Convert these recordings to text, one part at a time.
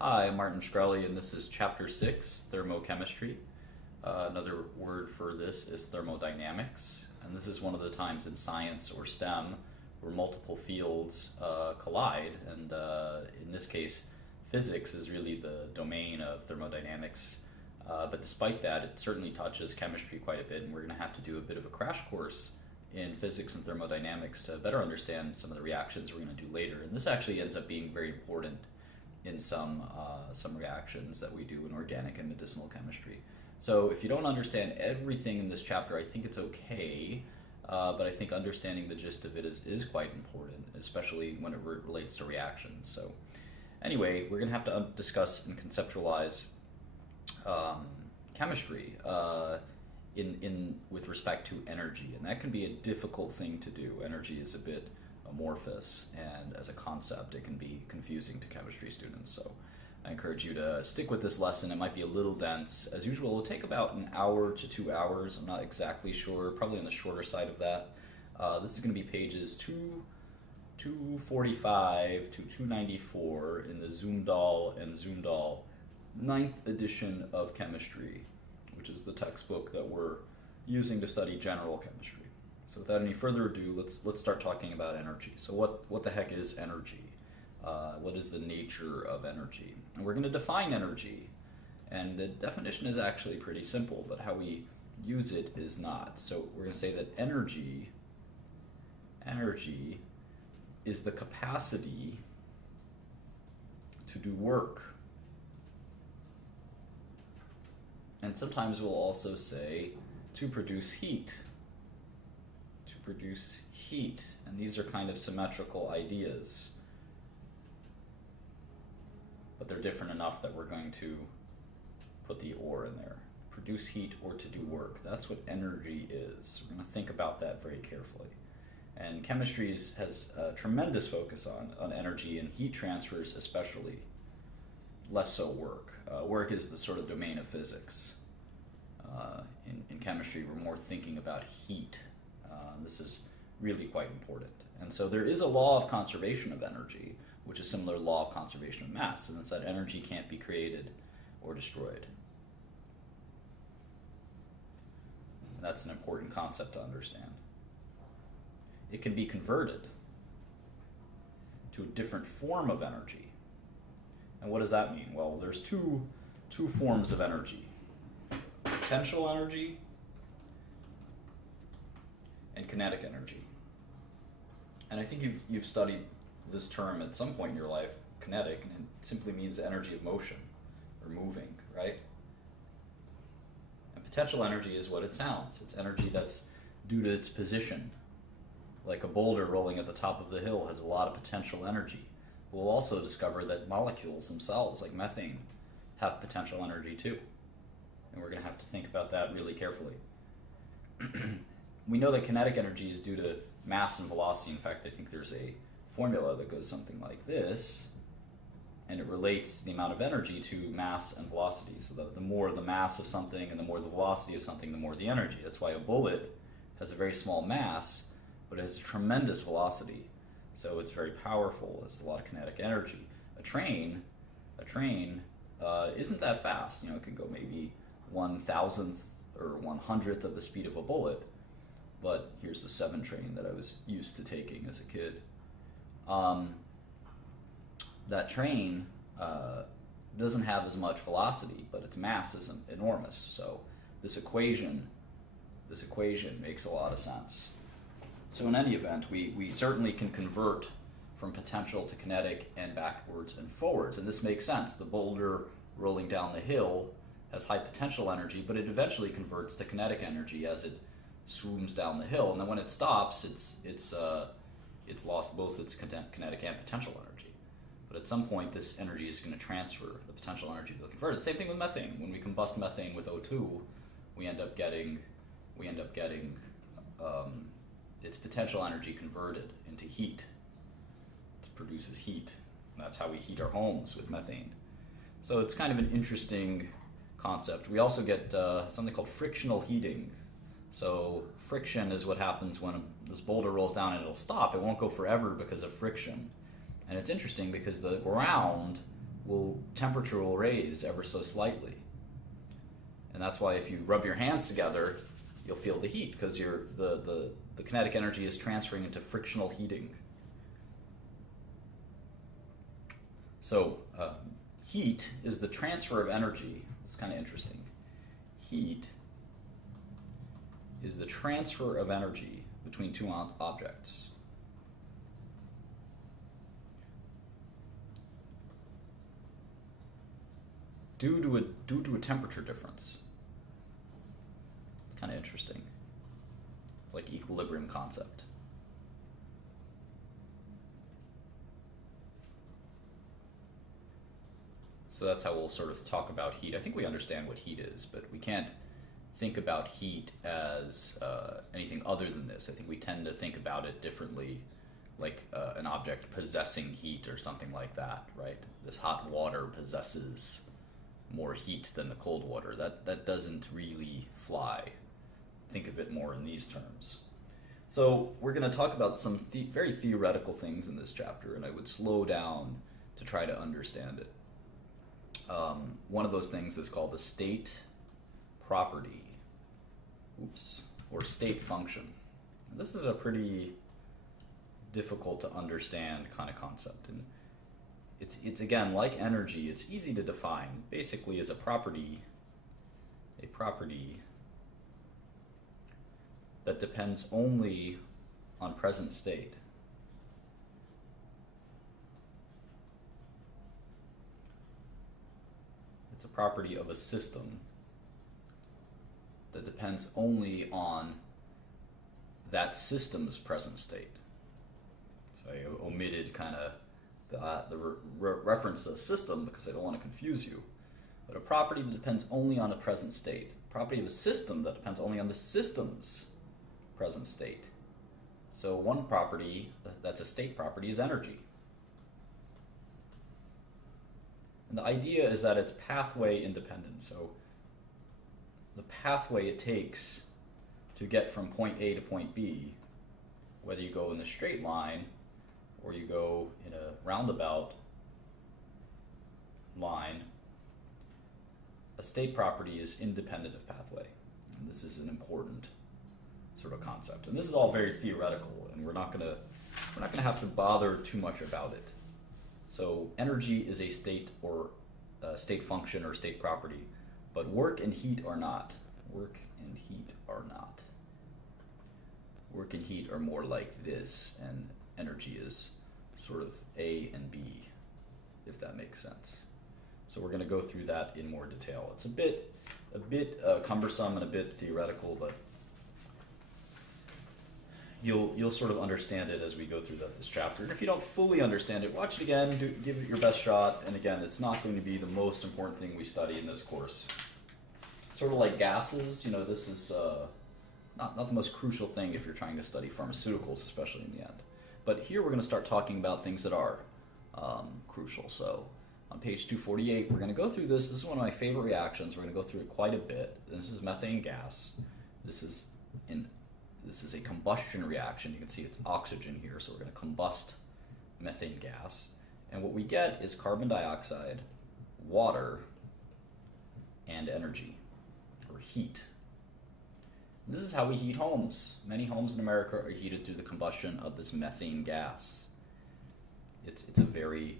Hi, I'm Martin Shkreli, and this is Chapter 6, Thermochemistry. Another word for this is thermodynamics, and this is one of the times in science or STEM where multiple fields collide, and in this case, physics is really the domain of thermodynamics. But despite that, it certainly touches chemistry quite a bit, and we're going to have to do a bit of a crash course in physics and thermodynamics to better understand some of the reactions we're going to do later. And this actually ends up being very important in some reactions that we do in organic and medicinal chemistry. So if you don't understand everything in this chapter, I think it's okay, but I think understanding the gist of it is quite important, especially when it relates to reactions. So anyway, we're going to have to discuss and conceptualize chemistry with respect to energy, and that can be a difficult thing to do. Energy is a bit amorphous, and as a concept it can be confusing to chemistry students, so I encourage you to stick with this lesson. It might be a little dense. As usual, it will take about an hour to 2 hours. I'm not exactly sure, probably on the shorter side of that. This is going to be pages 245 to 294 in the Zoomdahl and Zoomdahl 9th edition of chemistry, which is the textbook that we're using to study general chemistry. So without any further ado, let's start talking about energy. So what the heck is energy? What is the nature of energy? And we're going to define energy, and the definition is actually pretty simple, but how we use it is not. So we're going to say that energy is the capacity to do work. And sometimes we'll also say to produce heat. And these are kind of symmetrical ideas, but they're different enough that we're going to put the or in there. Produce heat or to do work. That's what energy is. We're going to think about that very carefully. And chemistry has a tremendous focus on energy, and heat transfers especially, less so work. Work is the sort of domain of physics. In chemistry, we're more thinking about heat. This is really quite important. And so there is a law of conservation of energy, which is similar to law of conservation of mass, and it's that energy can't be created or destroyed. And that's an important concept to understand. It can be converted to a different form of energy. And what does that mean? Well, there's two forms of energy: potential energy and kinetic energy. And I think you've studied this term at some point in your life, kinetic, and it simply means the energy of motion or moving, right? And potential energy is what it sounds. It's energy that's due to its position. Like a boulder rolling at the top of the hill has a lot of potential energy. We'll also discover that molecules themselves, like methane, have potential energy too. And we're going to have to think about that really carefully. We know that kinetic energy is due to mass and velocity. In fact, I think there's a formula that goes something like this, and it relates the amount of energy to mass and velocity. So the more the mass of something and the more the velocity of something, the more the energy. That's why a bullet has a very small mass, but it has a tremendous velocity. So it's very powerful. There's a lot of kinetic energy. A train isn't that fast. It could go maybe 1,000th or 100th of the speed of a bullet. But here's the 7 train that I was used to taking as a kid. That train doesn't have as much velocity, but its mass is enormous. So this equation makes a lot of sense. So in any event, we certainly can convert from potential to kinetic and backwards and forwards, and this makes sense. The boulder rolling down the hill has high potential energy, but it eventually converts to kinetic energy as it swooms down the hill, and then when it stops, it's lost both its kinetic and potential energy. But at some point, this energy is going to transfer. The potential energy will convert it. Same thing with methane. When we combust methane with O2, we end up getting its potential energy converted into heat. It produces heat. And that's how we heat our homes, with methane. So it's kind of an interesting concept. We also get something called frictional heating. So friction is what happens when this boulder rolls down and it'll stop. It won't go forever because of friction. And it's interesting because the ground will temperature will raise ever so slightly. And that's why if you rub your hands together, you'll feel the heat, because the kinetic energy is transferring into frictional heating. So heat is the transfer of energy. It's kind of interesting. Heat is the transfer of energy between two objects. Due to a temperature difference. It's kind of interesting. It's like equilibrium concept. So that's how we'll sort of talk about heat. I think we understand what heat is, but we can't think about heat as anything other than this. I think we tend to think about it differently, like an object possessing heat or something like that, right? This hot water possesses more heat than the cold water. That doesn't really fly. Think of it more in these terms. So we're going to talk about some very theoretical things in this chapter, and I would slow down to try to understand it. One of those things is called a state property, or state function. This is a pretty difficult to understand kind of concept, and it's again, like energy, it's easy to define. Basically, is a property that depends only on present state. It's a property of a system that depends only on that system's present state. So I omitted kind of the reference to a system because I don't want to confuse you. But a property that depends only on a present state. A property of a system that depends only on the system's present state. So one property that's a state property is energy. And the idea is that it's pathway independent. So the pathway it takes to get from point A to point B, whether you go in a straight line or you go in a roundabout line, a state property is independent of pathway. And this is an important sort of concept. And this is all very theoretical, and we're not gonna have to bother too much about it. So energy is a state or state function or state property, but work and heat are not. Work and heat are not. Work and heat are more like this, and energy is sort of A and B, if that makes sense. So we're going to go through that in more detail. It's a bit cumbersome and a bit theoretical, but you'll sort of understand it as we go through this chapter. And if you don't fully understand it, watch it again, give it your best shot. And again, it's not going to be the most important thing we study in this course. Sort of like gases, this is not the most crucial thing if you're trying to study pharmaceuticals, especially in the end. But here we're going to start talking about things that are crucial. So on page 248, we're going to go through this. This is one of my favorite reactions. We're going to go through it quite a bit. This is methane gas. This is a combustion reaction. You can see it's oxygen here, so we're going to combust methane gas. And what we get is carbon dioxide, water, and energy, or heat. And this is how we heat homes. Many homes in America are heated through the combustion of this methane gas. It's a very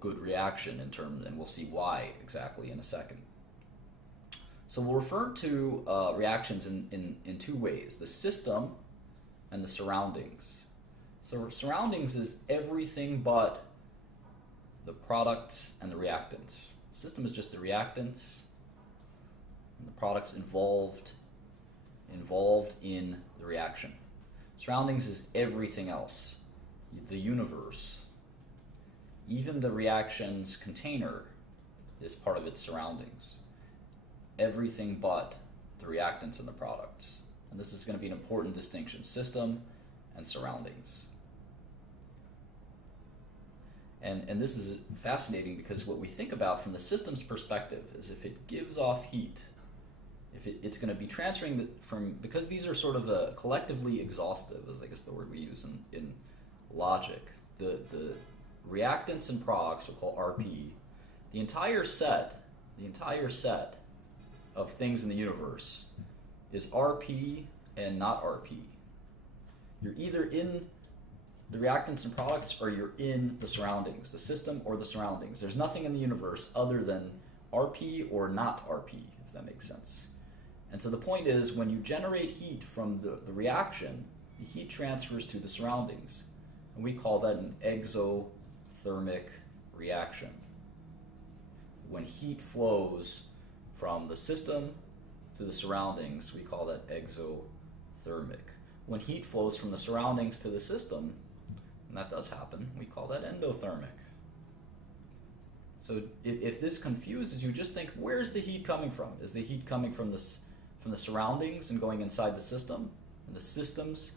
good reaction in terms, and we'll see why exactly in a second. So we'll refer to reactions in two ways, the system and the surroundings. So surroundings is everything but the products and the reactants. The system is just the reactants and the products involved in the reaction. Surroundings is everything else, the universe. Even the reaction's container is part of its surroundings. Everything but the reactants and the products. And this is going to be an important distinction, system and surroundings. And this is fascinating because what we think about from the system's perspective is if it gives off heat, if it's going to be transferring because these are sort of collectively exhaustive, is I guess the word we use in logic. The reactants and products, we'll call RP, the entire set of things in the universe is RP and not RP. You're either in the reactants and products or you're in the surroundings, the system or the surroundings. There's nothing in the universe other than RP or not RP, if that makes sense. And so the point is, when you generate heat from the reaction, the heat transfers to the surroundings. And we call that an exothermic reaction. When heat flows from the system to the surroundings, we call that exothermic. When heat flows from the surroundings to the system, and that does happen, we call that endothermic. So if this confuses you, just think, where's the heat coming from? Is the heat coming from the surroundings and going inside the system? And the system's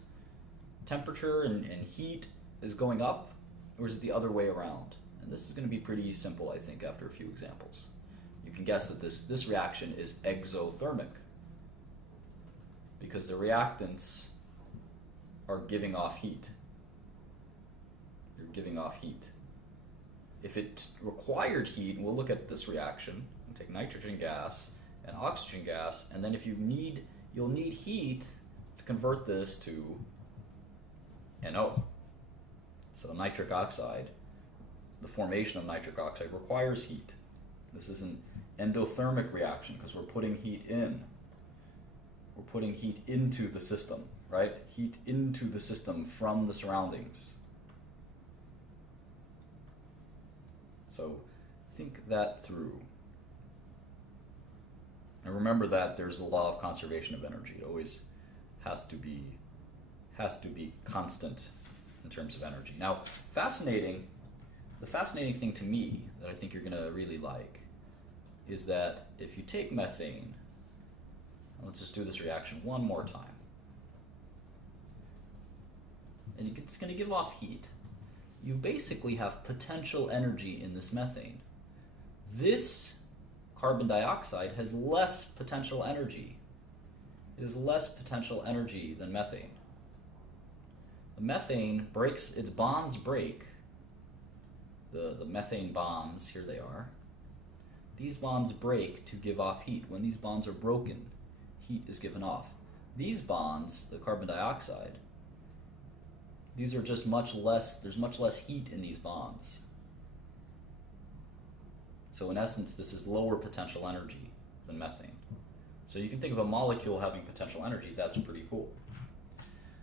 temperature and heat is going up? Or is it the other way around? And this is going to be pretty simple, I think, after a few examples. You can guess that this reaction is exothermic because the reactants are giving off heat. They're giving off heat. If it required heat, and we'll look at this reaction, we'll take nitrogen gas and oxygen gas, and then if you'll need heat to convert this to NO. So nitric oxide, the formation of nitric oxide requires heat. This is an endothermic reaction because we're putting heat in. We're putting heat into the system, right? Heat into the system from the surroundings. So think that through. And remember that there's a law of conservation of energy. It always has to be constant in terms of energy. Now, the fascinating thing to me that I think you're going to really like is that if you take methane, let's just do this reaction one more time, and it's going to give off heat. You basically have potential energy in this methane. This carbon dioxide has less potential energy. It has less potential energy than methane. The methane breaks, its bonds break. The methane bonds, here they are. These bonds break to give off heat. When these bonds are broken, heat is given off. These bonds, the carbon dioxide, these are just there's much less heat in these bonds. So in essence, this is lower potential energy than methane. So you can think of a molecule having potential energy. That's pretty cool.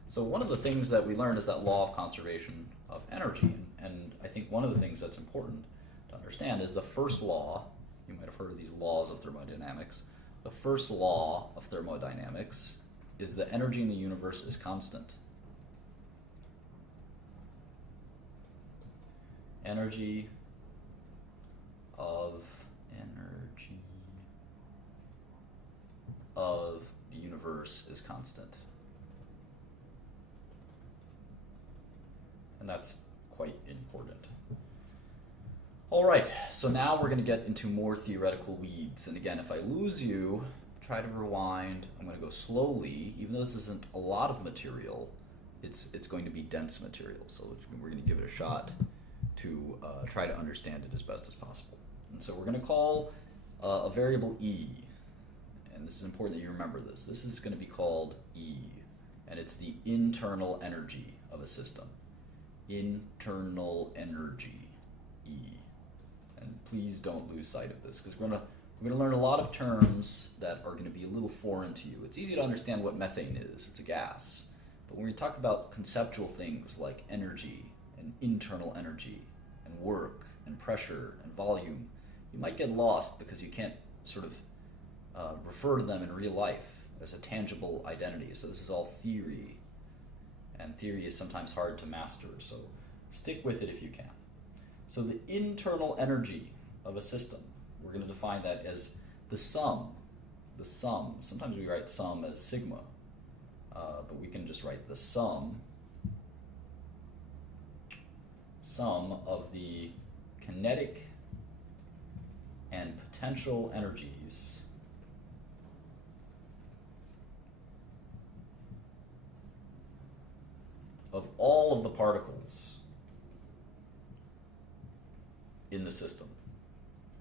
So one of the things that we learned is that law of conservation of energy. And I think one of the things that's important to understand is the first law. You might have heard of these laws of thermodynamics. The first law of thermodynamics is that energy in the universe is constant. Energy of the universe is constant. And that's quite important. All right, so now we're going to get into more theoretical weeds. And again, if I lose you, try to rewind. I'm going to go slowly. Even though this isn't a lot of material, it's going to be dense material. So we're going to give it a shot to try to understand it as best as possible. And so we're going to call a variable E. And this is important that you remember this. This is going to be called E. And it's the internal energy of a system. Internal energy, E. And please don't lose sight of this, because we're going to learn a lot of terms that are going to be a little foreign to you. It's easy to understand what methane is. It's a gas. But when we talk about conceptual things like energy and internal energy and work and pressure and volume, you might get lost because you can't sort of refer to them in real life as a tangible identity. So this is all theory, and theory is sometimes hard to master, so stick with it if you can. So the internal energy of a system, we're going to define that as the sum. Sometimes we write sum as sigma, but we can just write the sum of the kinetic and potential energies of all of the particles in the system.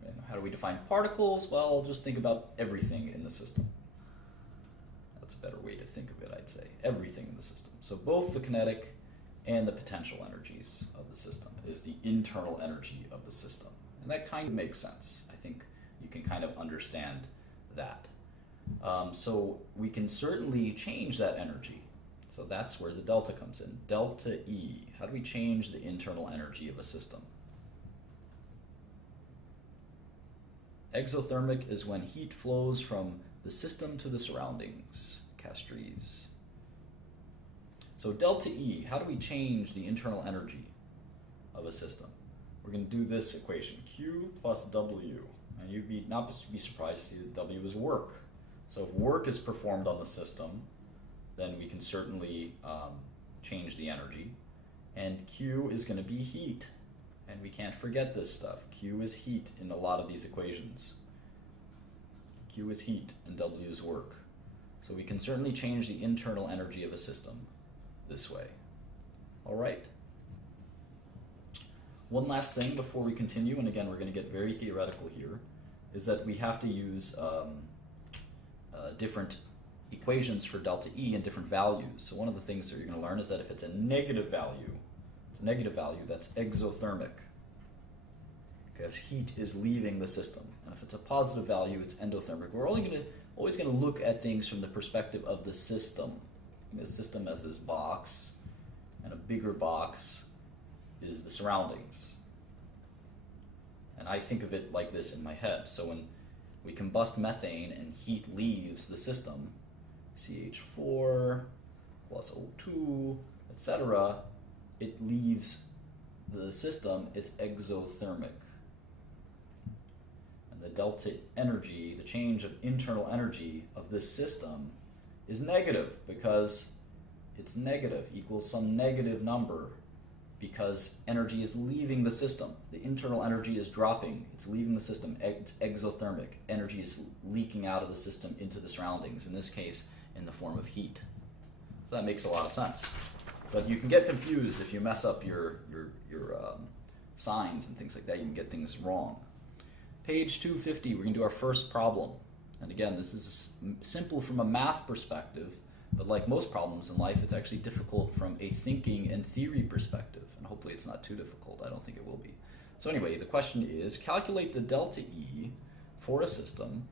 Okay? How do we define particles? Well, just think about everything in the system. That's a better way to think of it, I'd say. Everything in the system. So both the kinetic and the potential energies of the system is the internal energy of the system. And that kind of makes sense. I think you can kind of understand that. So we can certainly change that energy. So that's where the delta comes in. Delta E. How do we change the internal energy of a system? Exothermic is when heat flows from the system to the surroundings. Castries. So delta E, how do we change the internal energy of a system? We're going to do this equation, Q plus W. And you'd not be surprised to see that W is work. So if work is performed on the system, then we can certainly change the energy. And Q is going to be heat. And we can't forget this stuff. Q is heat in a lot of these equations. Q is heat and W is work. So we can certainly change the internal energy of a system this way. All right. One last thing before we continue, and again, we're going to get very theoretical here, is that we have to use different equations for delta E and different values. So one of the things that you're going to learn is that if it's a negative value, that's exothermic, because heat is leaving the system. And if it's a positive value, it's endothermic. We're always going to look at things from the perspective of the system. The system as this box, and a bigger box is the surroundings. And I think of it like this in my head. So when we combust methane and heat leaves the system, CH4 plus O2, etc., it leaves the system, it's exothermic. And the delta energy, the change of internal energy of this system, is negative, because it's negative, equals some negative number, because energy is leaving the system. The internal energy is dropping, it's leaving the system, it's exothermic. Energy is leaking out of the system into the surroundings, in this case, in the form of heat. So that makes a lot of sense. But you can get confused if you mess up your signs and things like that. You can get things wrong. Page 250, we're going to do our first problem. And again, this is simple from a math perspective, but like most problems in life, it's actually difficult from a thinking and theory perspective. And hopefully it's not too difficult. I don't think it will be. So anyway, the question is, calculate the delta E for a system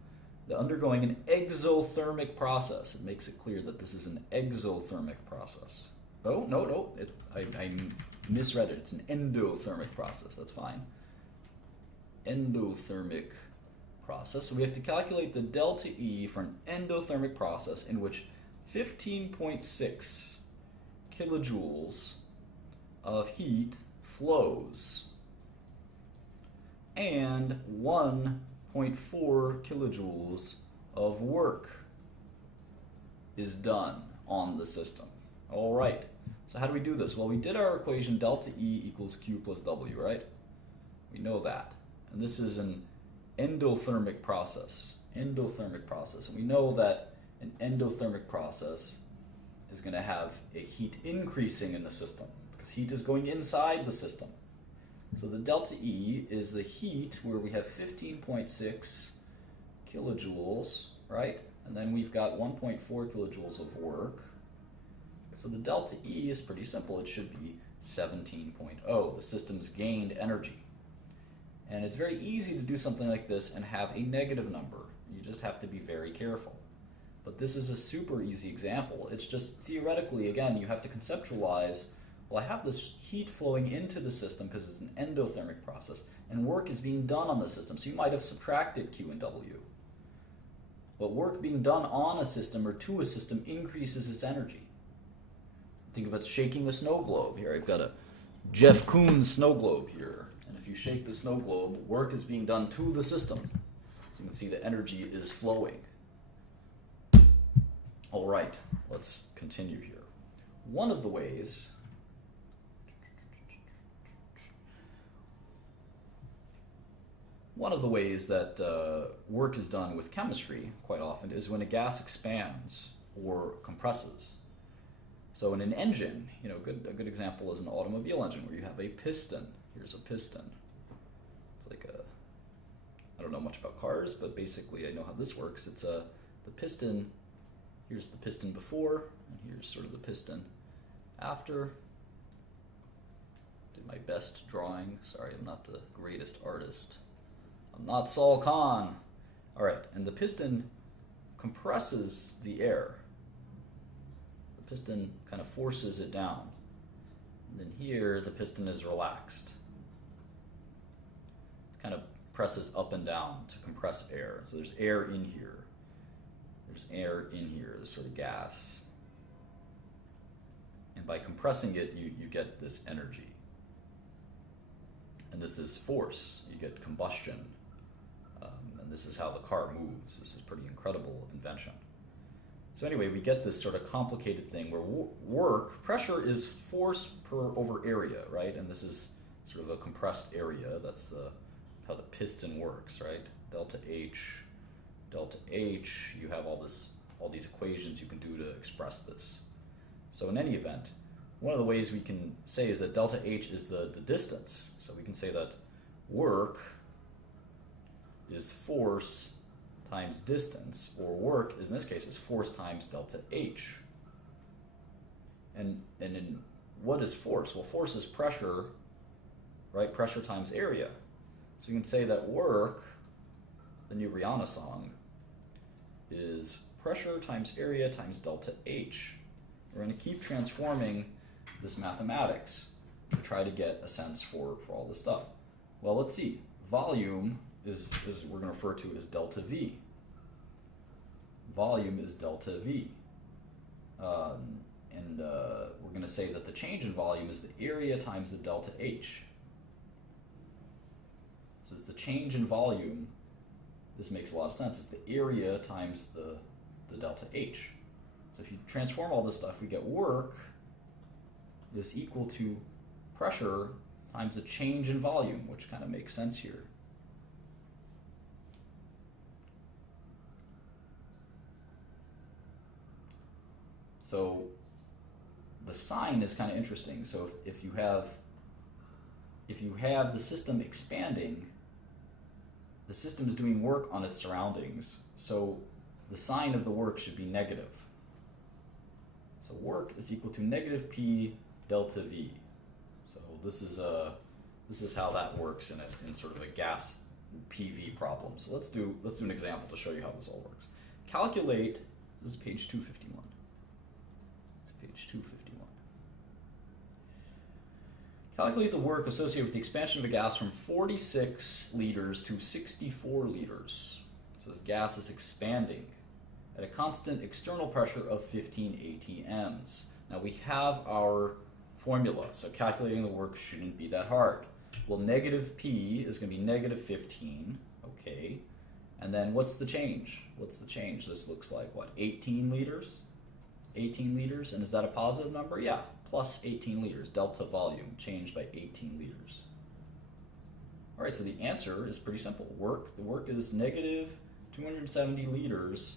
that undergoing an exothermic process. It makes it clear that this is an exothermic process. Oh, no, I misread it. It's an endothermic process. That's fine. Endothermic process. So we have to calculate the delta E for an endothermic process in which 15.6 kilojoules of heat flows and 1.4 kilojoules of work is done on the system. All right. So how do we do this? Well, we did our equation delta E equals Q plus W, right? We know that. And this is an endothermic process. Endothermic process. And we know that an endothermic process is going to have a heat increasing in the system because heat is going inside the system. So the delta E is the heat where we have 15.6 kilojoules, right? And then we've got 1.4 kilojoules of work. So the delta E is pretty simple. It should be 17.0. The system's gained energy. And it's very easy to do something like this and have a negative number. You just have to be very careful. But this is a super easy example. It's just theoretically, again, you have to conceptualize, well, I have this heat flowing into the system because it's an endothermic process, and work is being done on the system. So you might have subtracted Q and W. But work being done on a system or to a system increases its energy. Think of it shaking the snow globe. Here, I've got a Jeff Koons snow globe here. And if you shake the snow globe, work is being done to the system. So you can see the energy is flowing. All right, let's continue here. One of the ways that work is done with chemistry quite often is when a gas expands or compresses. So in an engine, a good example is an automobile engine where you have a piston. Here's a piston. It's like a, much about cars, but basically I know how this works. It's the piston, here's the piston before, and here's sort of the piston after. Did my best drawing. Sorry, I'm not the greatest artist. I'm not Saul Khan. All right, and the piston compresses the air. The piston kind of forces it down. And then here, the piston is relaxed. It kind of presses up and down to compress air. So there's air in here. There's air in here, there's sort of gas. And by compressing it, you get this energy. And this is force. You get combustion. And this is how the car moves. This is pretty incredible invention. So anyway, we get this sort of complicated thing where pressure is force per over area, right? And this is sort of a compressed area. That's how the piston works, right? Delta H, you have all these equations you can do to express this. So in any event, one of the ways we can say is that delta H is the distance. So we can say that work is force times distance, or work is, in this case, is force times delta H. And in what is force? Well, force is pressure, right? Pressure times area. So you can say that work, the new Rihanna song, is pressure times area times delta H. We're going to keep transforming this mathematics to try to get a sense for all this stuff. Well, let's see. Volume is we're going to refer to as delta V. Volume is delta V. We're going to say that the change in volume is the area times the delta H. So it's the change in volume. This makes a lot of sense. It's the area times the delta H. So if you transform all this stuff, we get work is equal to pressure times the change in volume, which kind of makes sense here. So the sign is kind of interesting. So if you have the system expanding, the system is doing work on its surroundings. So the sign of the work should be negative. So work is equal to negative P delta V. So this is how that works in sort of a gas PV problem. So let's do an example to show you how this all works. Calculate. This is page 251. Page 251. Calculate the work associated with the expansion of a gas from 46 liters to 64 liters. So this gas is expanding at a constant external pressure of 15 atms. Now we have our formula, so calculating the work shouldn't be that hard. Well, negative P is going to be negative 15, okay. And then what's the change? What's the change? This looks like what, 18 liters? 18 liters, and is that a positive number? Yeah, plus 18 liters, delta volume, changed by 18 liters. All right, so the answer is pretty simple. The work is negative 270 liters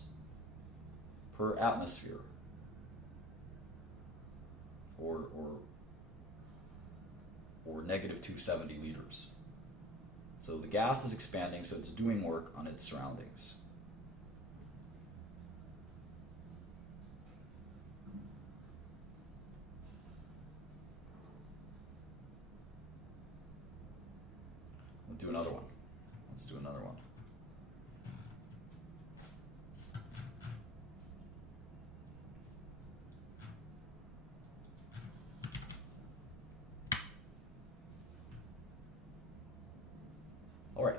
per atmosphere, or negative 270 liters. So the gas is expanding, so it's doing work on its surroundings. We'll do another one. Let's do another one. All right.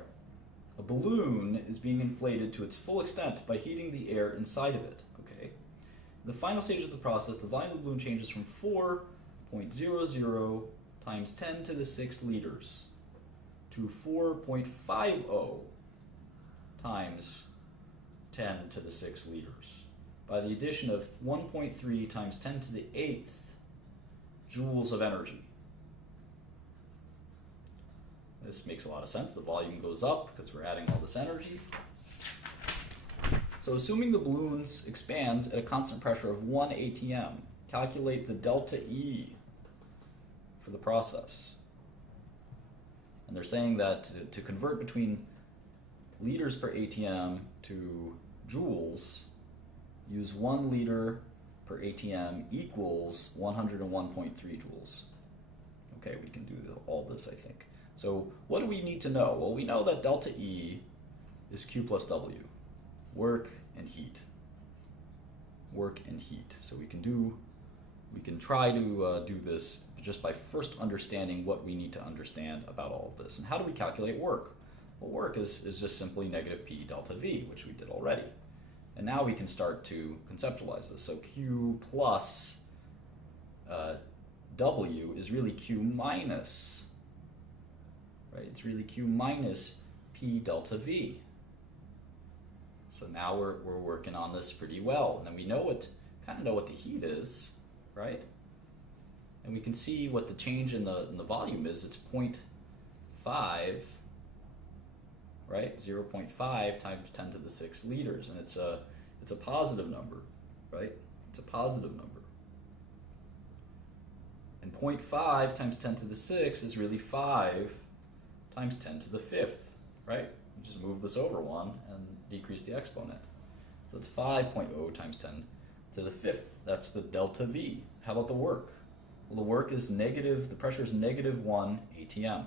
A balloon is being inflated to its full extent by heating the air inside of it. Okay. In the final stage of the process, the volume of the balloon changes from 4.00 times 10 to the 6 liters to 4.50 times 10 to the 6 liters by the addition of 1.3 times 10 to the 8th joules of energy. This makes a lot of sense. The volume goes up because we're adding all this energy. So assuming the balloon expands at a constant pressure of 1 atm, calculate the delta E for the process. And they're saying that to convert between liters per ATM to joules, use 1 liter per ATM equals 101.3 joules. Okay, we can do all this, I think. So what do we need to know? Well, we know that delta E is Q plus W, work and heat. Work and heat. So we can try to do this just by first understanding what we need to understand about all of this. And how do we calculate work? Well, work is just simply negative P delta V, which we did already. And now we can start to conceptualize this. So Q plus W is really Q minus, right? It's really Q minus P delta V. So now we're working on this pretty well. And then we kind of know what the heat is, right? And we can see what the change in the volume is. It's 0.5, right? 0.5 times 10 to the 6 liters, and it's a positive number, right? It's a positive number. And 0.5 times 10 to the 6 is really 5 times 10 to the 5th, right? You just move this over 1 and decrease the exponent. So it's 5.0 times 10 to the 5th. That's the delta V. How about the work? Well, the work is negative, the pressure is negative 1 ATM.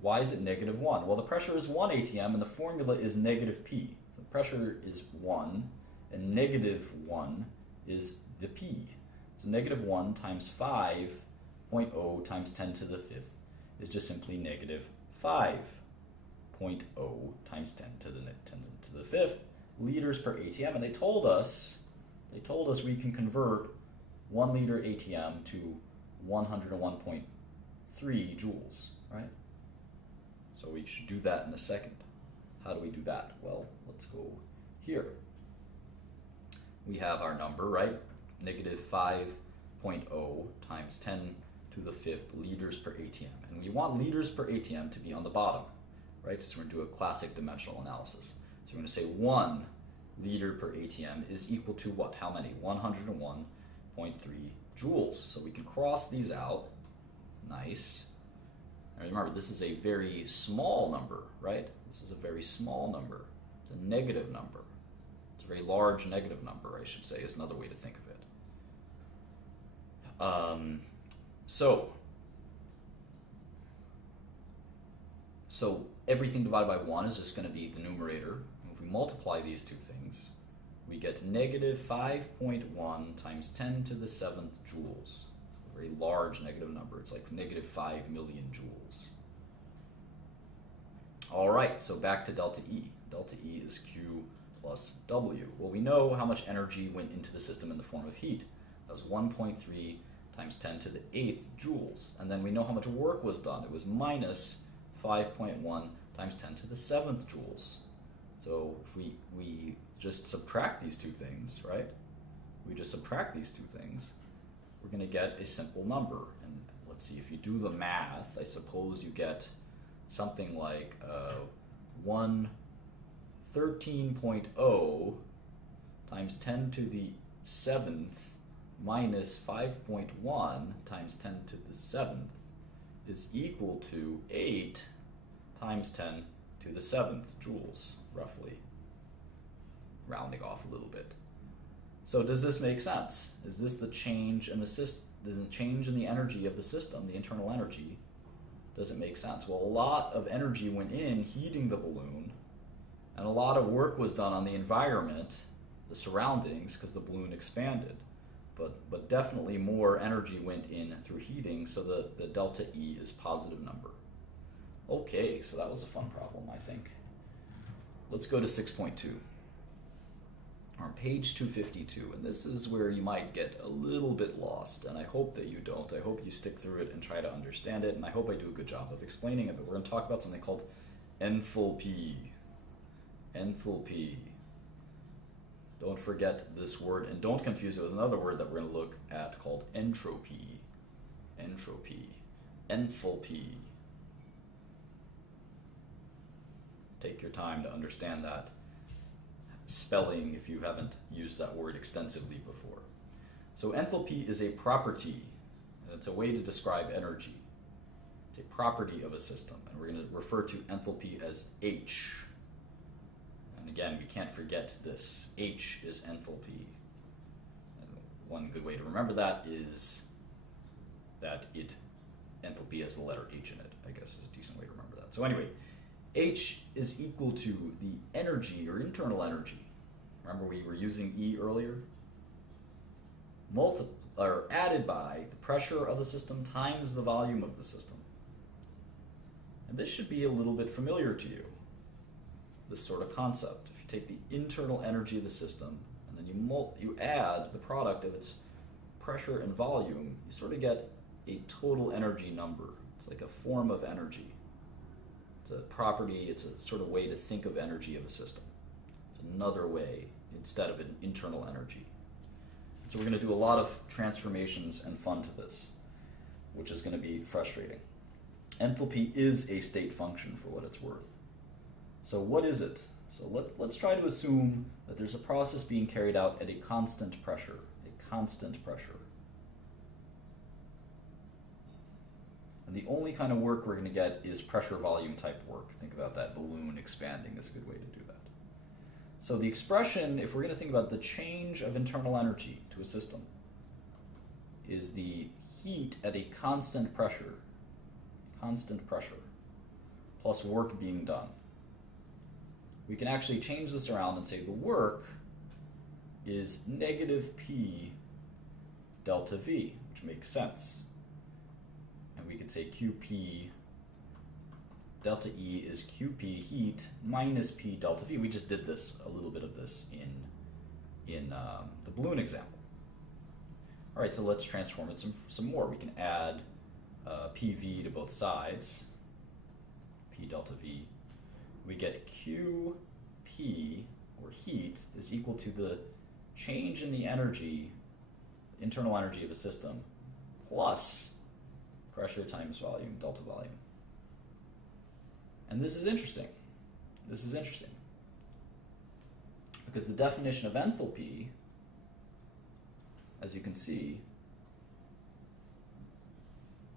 Why is it negative 1? Well, the pressure is 1 ATM and the formula is negative P. The pressure is 1 and negative 1 is the P. So negative 1 times 5.0 times 10 to the 5th is just simply negative 5.0 times 10 to the 5th liters per ATM. And they told us we can convert 1 liter ATM to 101.3 joules, right? So we should do that in a second. How do we do that? Well, let's go here. We have our number, right? Negative 5.0 times 10 to the 5th liters per ATM. And we want liters per ATM to be on the bottom, right? So we're going to do a classic dimensional analysis. So we're going to say 1 liter per ATM is equal to what? How many? 101.3 joules. So we can cross these out. Nice. And remember, this is a very small number, right? This is a very small number. It's a negative number. It's a very large negative number, I should say, is another way to think of it. So everything divided by 1 is just going to be the numerator. And if we multiply these two things, we get negative 5.1 times 10 to the 7th joules. A very large negative number. It's like negative 5 million joules. All right, so back to delta E. Delta E is Q plus W. Well, we know how much energy went into the system in the form of heat. That was 1.3 times 10 to the 8th joules. And then we know how much work was done. It was minus 5.1 times 10 to the 7th joules. So if we just subtract these two things, right? We just subtract these two things, we're going to get a simple number. And let's see, if you do the math, I suppose you get something like 113.0 times 10 to the 7th minus 5.1 times 10 to the 7th is equal to 8 times 10 to the 7th joules, roughly, rounding off a little bit. So does this make sense? Is this the change in the system? The change in the energy of the system, the internal energy? Does it make sense? Well, a lot of energy went in heating the balloon, and a lot of work was done on the environment, the surroundings, because the balloon expanded. But definitely more energy went in through heating, so the delta E is positive number. Okay, so that was a fun problem, I think. Let's go to 6.2. On page 252, and this is where you might get a little bit lost, and I hope that you don't. I hope you stick through it and try to understand it, and I hope I do a good job of explaining it, but we're going to talk about something called enthalpy. Enthalpy. Don't forget this word, and don't confuse it with another word that we're going to look at called entropy. Entropy. Enthalpy. Take your time to understand that spelling if you haven't used that word extensively before. So enthalpy is a property, and it's a way to describe energy. It's a property of a system, and we're going to refer to enthalpy as H. And again, we can't forget this. H is enthalpy. And one good way to remember that is that enthalpy has the letter H in it, I guess is a decent way to remember that. So anyway, H is equal to the energy or internal energy. Remember we were using E earlier? Added by the pressure of the system times the volume of the system. And this should be a little bit familiar to you, this sort of concept. If you take the internal energy of the system and then you add the product of its pressure and volume, you sort of get a total energy number. It's like a form of energy. It's a property, it's a sort of way to think of energy of a system. It's another way instead of an internal energy. So we're going to do a lot of transformations and fun to this, which is going to be frustrating. Enthalpy is a state function for what it's worth. So what is it? So let's try to assume that there's a process being carried out at a constant pressure. A constant pressure. And the only kind of work we're going to get is pressure volume type work. Think about that. Balloon expanding is a good way to do that. So the expression, if we're going to think about the change of internal energy to a system, is the heat at a constant pressure, plus work being done. We can actually change this around and say the work is negative P delta V, which makes sense. And we could say QP delta E is QP heat minus P delta V. We just did this, a little bit of this in the balloon example. All right, so let's transform it some more. We can add PV to both sides, P delta V. We get QP, or heat, is equal to the change in the energy, internal energy of a system, plus pressure times volume, delta volume. And this is interesting. This is interesting. Because the definition of enthalpy, as you can see,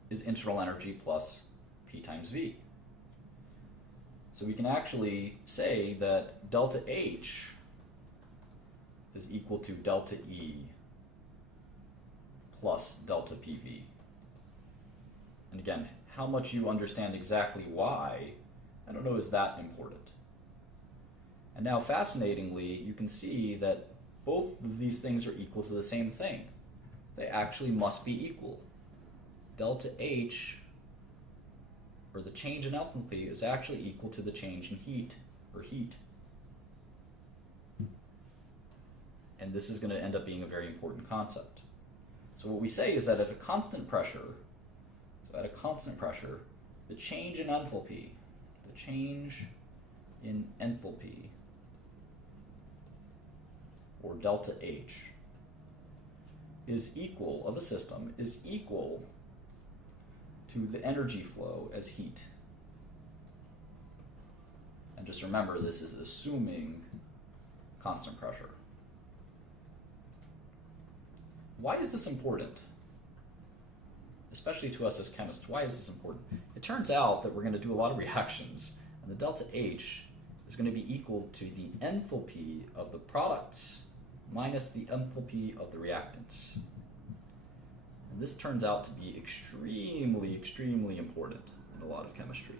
is internal energy plus P times V. So we can actually say that delta H is equal to delta E plus delta PV. And again, how much you understand exactly why, I don't know is that important. And now fascinatingly, you can see that both of these things are equal to the same thing. They actually must be equal. Delta H, or the change in enthalpy, is actually equal to the change in heat, or heat. And this is going to end up being a very important concept. So what we say is that at a constant pressure, the change in enthalpy, or delta H, is equal, of a system, is equal to the energy flow as heat. And just remember, this is assuming constant pressure. Why is this important? Especially to us as chemists, why is this important? It turns out that we're going to do a lot of reactions, and the delta H is going to be equal to the enthalpy of the products minus the enthalpy of the reactants. And this turns out to be extremely, extremely important in a lot of chemistry.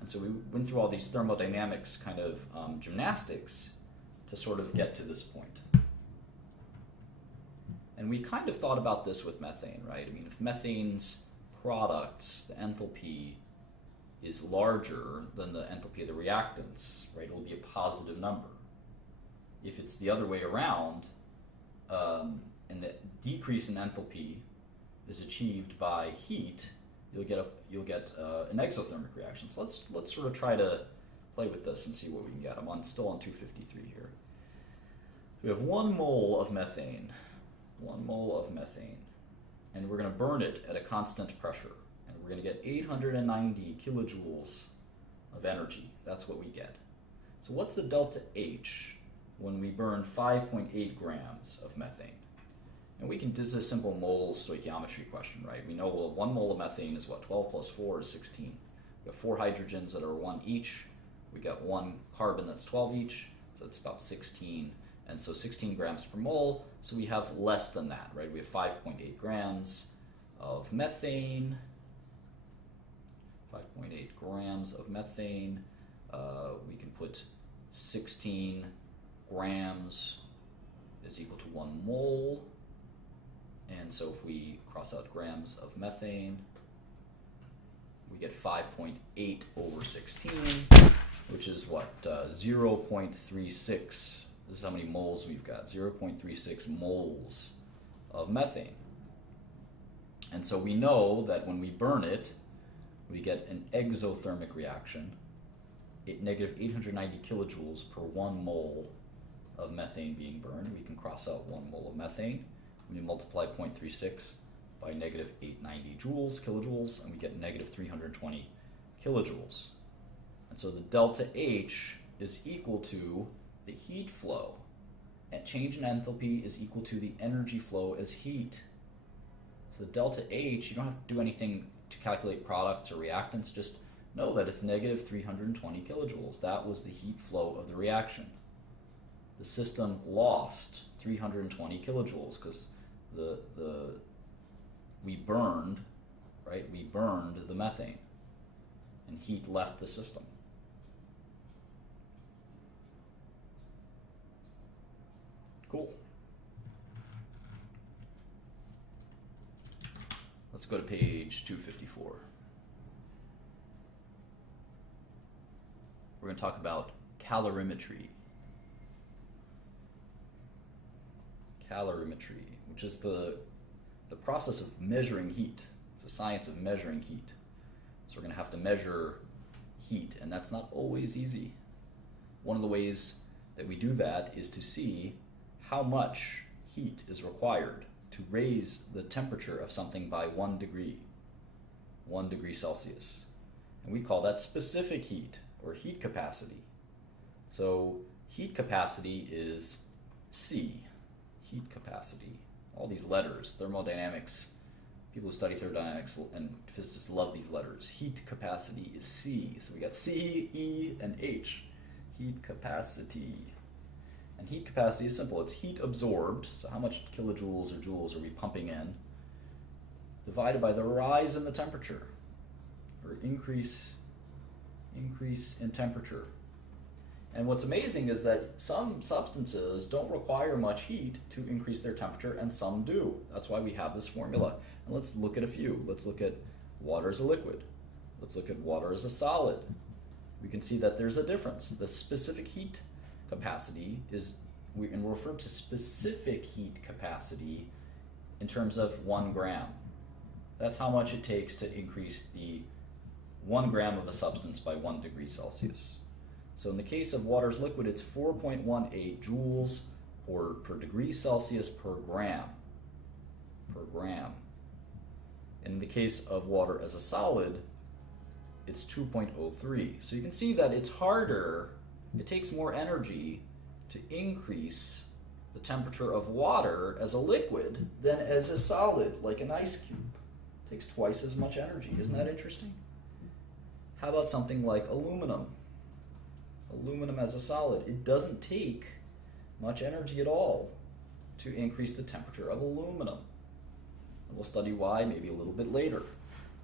And so we went through all these thermodynamics kind of gymnastics to sort of get to this point. And we kind of thought about this with methane, right? I mean, if methane's products, the enthalpy is larger than the enthalpy of the reactants, right, it'll be a positive number. If it's the other way around, and the decrease in enthalpy is achieved by heat, you'll get an exothermic reaction. So let's sort of try to play with this and see what we can get. I'm still on 253 here. We have 1 mole of methane. 1 mole of methane, and we're going to burn it at a constant pressure, and we're going to get 890 kilojoules of energy. That's what we get. So what's the delta H when we burn 5.8 grams of methane? And this is a simple mole stoichiometry question, right? We know, well, 1 mole of methane is what? 12 plus 4 is 16. We have 4 hydrogens that are 1 each. We got 1 carbon that's 12 each, so it's about 16. And so 16 grams per mole, so we have less than that, right? We have 5.8 grams of methane. 5.8 grams of methane. We can put 16 grams is equal to 1 mole. And so if we cross out grams of methane, we get 5.8 over 16, which is what? 0.36. This is how many moles we've got. 0.36 moles of methane. And so we know that when we burn it, we get an exothermic reaction, negative 890 kilojoules per 1 mole of methane being burned. We can cross out 1 mole of methane. We multiply 0.36 by negative 890 kilojoules, and we get negative 320 kilojoules. And so the delta H is equal to the heat flow, and change in enthalpy is equal to the energy flow as heat. So delta H, you don't have to do anything to calculate products or reactants, just know that it's negative 320 kilojoules. That was the heat flow of the reaction. The system lost 320 kilojoules because we burned, right? We burned the methane, and heat left the system. Cool. Let's go to page 254. We're going to talk about calorimetry. Calorimetry, which is the process of measuring heat. It's a science of measuring heat. So we're going to have to measure heat, and that's not always easy. One of the ways that we do that is to see how much heat is required to raise the temperature of something by 1 degree Celsius. And we call that specific heat, or heat capacity. So heat capacity is C, heat capacity. All these letters, thermodynamics, people who study thermodynamics and physicists love these letters. Heat capacity is C. So we got C, E, and H, heat capacity. And heat capacity is simple. It's heat absorbed, so how much kilojoules or joules are we pumping in, divided by the rise in the temperature, or increase in temperature. And what's amazing is that some substances don't require much heat to increase their temperature, and some do. That's why we have this formula. And let's look at a few. Let's look at water as a liquid. Let's look at water as a solid. We can see that there's a difference. The specific heat capacity we're referred to specific heat capacity in terms of 1 gram. That's how much it takes to increase the 1 gram of a substance by 1 degree Celsius. So in the case of water as liquid, it's 4.18 joules per degree Celsius per gram. And in the case of water as a solid, it's 2.03. So you can see that it's harder, it takes more energy to increase the temperature of water as a liquid than as a solid, like an ice cube. It takes twice as much energy. Isn't that interesting? How about something like aluminum? Aluminum as a solid. It doesn't take much energy at all to increase the temperature of aluminum. And we'll study why maybe a little bit later.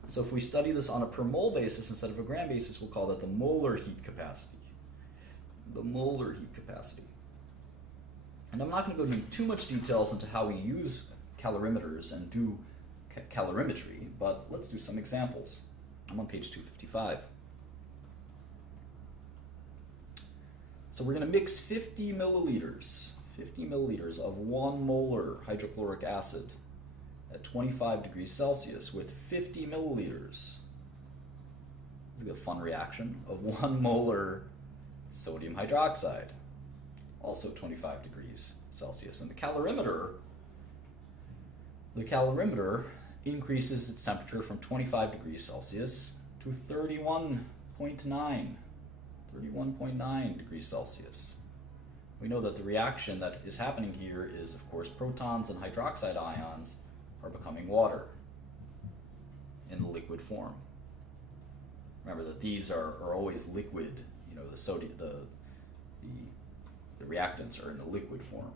So if we study this on a per mole basis instead of a gram basis, we'll call that the molar heat capacity. The molar heat capacity. And I'm not going to go into too much details into how we use calorimeters and do calorimetry, but let's do some examples. I'm on page 255. So we're going to mix 50 milliliters of 1 molar hydrochloric acid at 25 degrees Celsius with 50 milliliters. This is a fun reaction of 1 molar sodium hydroxide, also 25 degrees Celsius. And the calorimeter increases its temperature from 25 degrees Celsius to 31.9 degrees Celsius. we know that the reaction that is happening here is, of course, protons and hydroxide ions are becoming water in the liquid form. Remember that these are always liquid. You know, the sodium, the reactants are in a liquid form.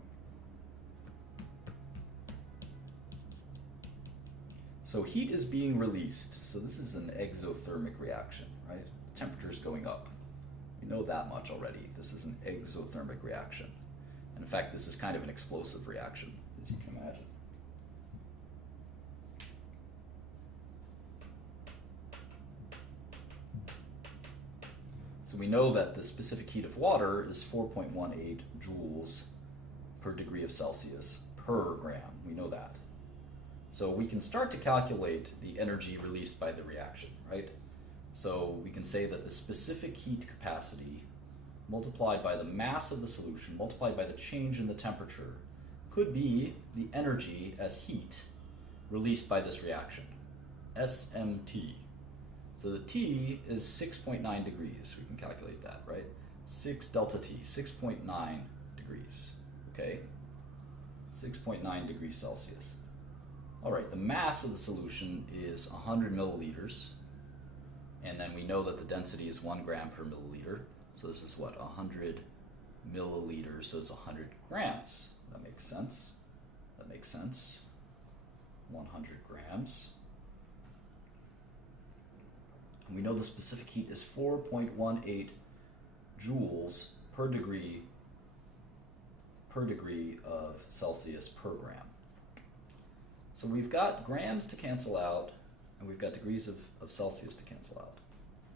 So heat is being released. So this is an exothermic reaction, right? The temperature is going up. We know that much already. This is an exothermic reaction. And in fact, this is kind of an explosive reaction, as you can imagine. So we know that the specific heat of water is 4.18 joules per degree of Celsius per gram. We know that. So we can start to calculate the energy released by the reaction, right? So we can say that the specific heat capacity multiplied by the mass of the solution multiplied by the change in the temperature could be the energy as heat released by this reaction, SMT. So the T is 6.9 degrees. We can calculate that, right? 6 delta T, 6.9 degrees, okay? 6.9 degrees Celsius. All right, the mass of the solution is 100 milliliters, and then we know that the density is 1 gram per milliliter. So this is what, 100 milliliters, so it's 100 grams. That makes sense. That makes sense. 100 grams. And we know the specific heat is 4.18 joules per degree of Celsius per gram. So we've got grams to cancel out, and we've got degrees of Celsius to cancel out.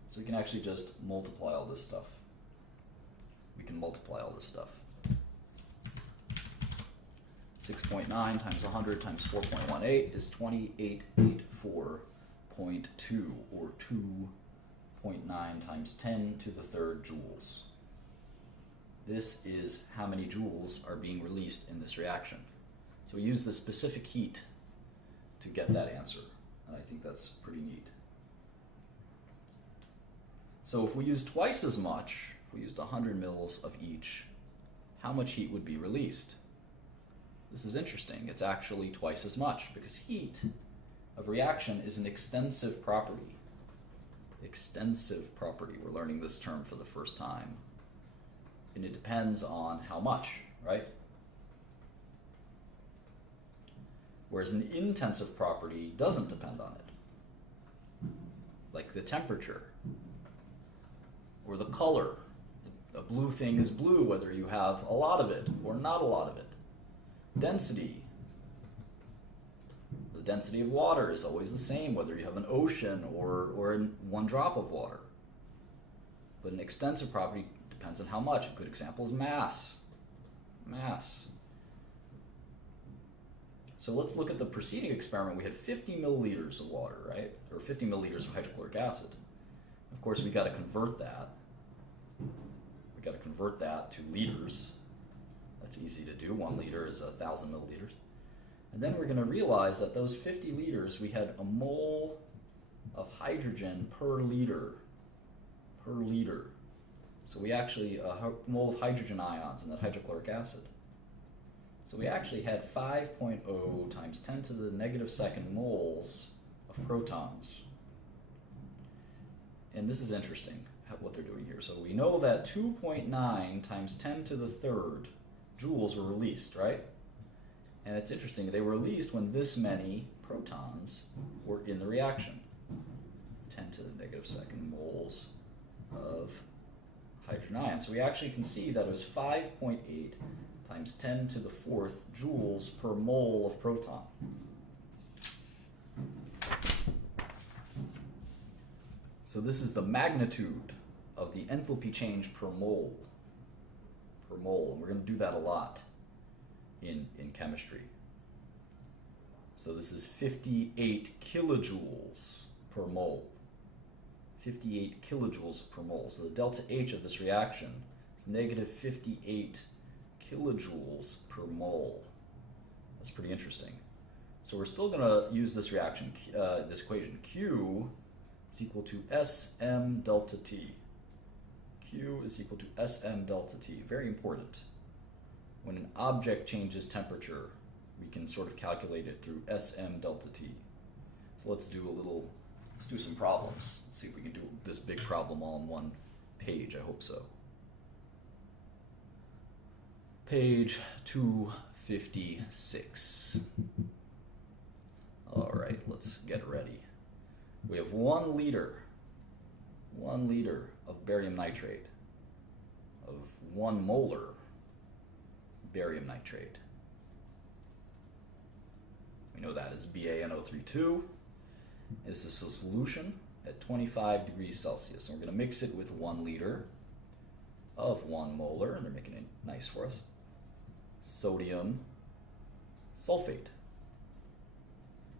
So we can actually just multiply all this stuff. We can multiply all this stuff. 6.9 times 100 times 4.18 is 2884.2, or 2.9 times 10 to the third joules. This is how many joules are being released in this reaction. So we use the specific heat to get that answer, and I think that's pretty neat. So if we use twice as much, if we used 100 mils of each, how much heat would be released? This is interesting. It's actually twice as much, because heat of reaction is an extensive property. Extensive property. We're learning this term for the first time. And it depends on how much, right? Whereas an intensive property doesn't depend on it. Like the temperature, or the color. A blue thing is blue whether you have a lot of it or not a lot of it. Density. The density of water is always the same whether you have an ocean or one drop of water. But an extensive property depends on how much. A good example is mass. Mass. So let's look at the preceding experiment. We had 50 milliliters of water, right? Or 50 milliliters of hydrochloric acid. Of course, we got to convert that. We got to convert that to liters. That's easy to do. 1 liter is 1,000 milliliters. And then we're going to realize that those 50 liters, we had a mole of hydrogen per liter. Per liter. So we actually, a mole of hydrogen ions in that hydrochloric acid. So we actually had 5.0 times 10 to the negative second moles of protons. And this is interesting, what they're doing here. So we know that 2.9 times 10 to the third joules were released, right? And it's interesting, they were released when this many protons were in the reaction. 10 to the negative second moles of hydrogen ions. So we actually can see that it was 5.8 times 10 to the fourth joules per mole of proton. So this is the magnitude of the enthalpy change per mole. Per mole, and we're going to do that a lot in chemistry. So this is 58 kilojoules per mole. 58 kilojoules per mole. So the delta H of this reaction is negative 58 kilojoules per mole. That's pretty interesting. So we're still going to use this reaction, this equation. Q is equal to Sm delta T. Q is equal to Sm delta T. Very important. when an object changes temperature, we can sort of calculate it through Sm delta T. So let's do some problems. Let's see if we can do this big problem all in one page. I hope so. Page 256. All right, let's get ready. We have 1 liter of barium nitrate, of 1 molar barium nitrate. We know that is BaNO32. This is a solution at 25 degrees Celsius. And we're going to mix it with 1 liter of 1 molar, and they're making it nice for us, sodium sulfate,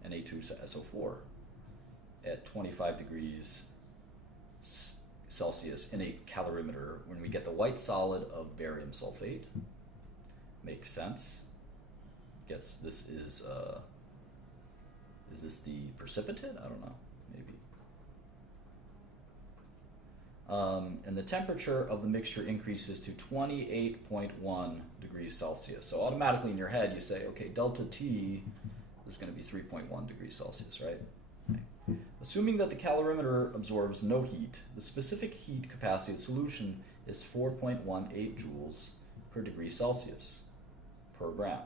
Na2SO4, at 25 degrees Celsius in a calorimeter. When we get the white solid of barium sulfate, makes sense. Guess this is this the precipitate? I don't know, maybe. And the temperature of the mixture increases to 28.1 degrees Celsius. So automatically in your head you say, okay, delta T is going to be 3.1 degrees Celsius, right? Assuming that the calorimeter absorbs no heat, the specific heat capacity of the solution is 4.18 joules per degree Celsius per gram.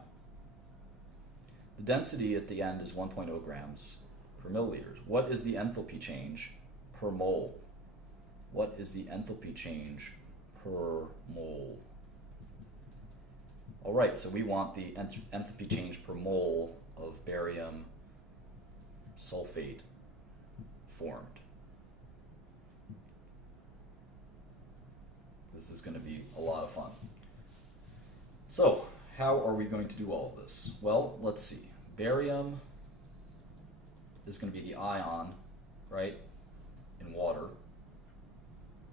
The density at the end is 1.0 grams per milliliter. What is the enthalpy change per mole? What is the enthalpy change per mole? All right, so we want the enthalpy change per mole of barium sulfate formed. This is going to be a lot of fun. So, how are we going to do all of this? Well, let's see. Barium is going to be the ion, right, in water.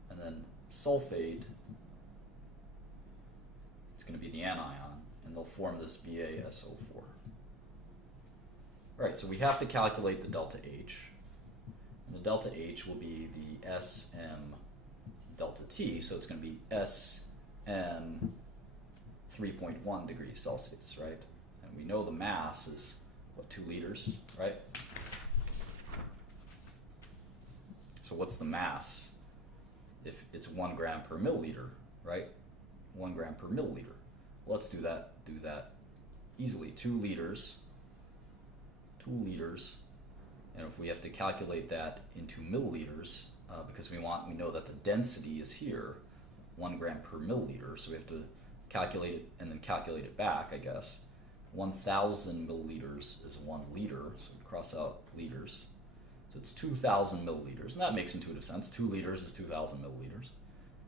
And then sulfate is going to be the anion, and they'll form this BaSO4. Right, so we have to calculate the delta H. And the delta H will be the Sm delta T, so it's going to be Sm 3.1 degrees Celsius, right? And we know the mass is, what, 2 liters, right? So what's the mass? If it's 1 gram per milliliter, right? 1 gram per milliliter. Let's do that easily. 2 liters, and if we have to calculate that into milliliters, because we know that the density is here, 1 gram per milliliter, so we have to calculate it and then calculate it back, I guess. 1,000 milliliters is 1 liter, so we cross out liters. So it's 2,000 milliliters, and that makes intuitive sense. 2 liters is 2,000 milliliters.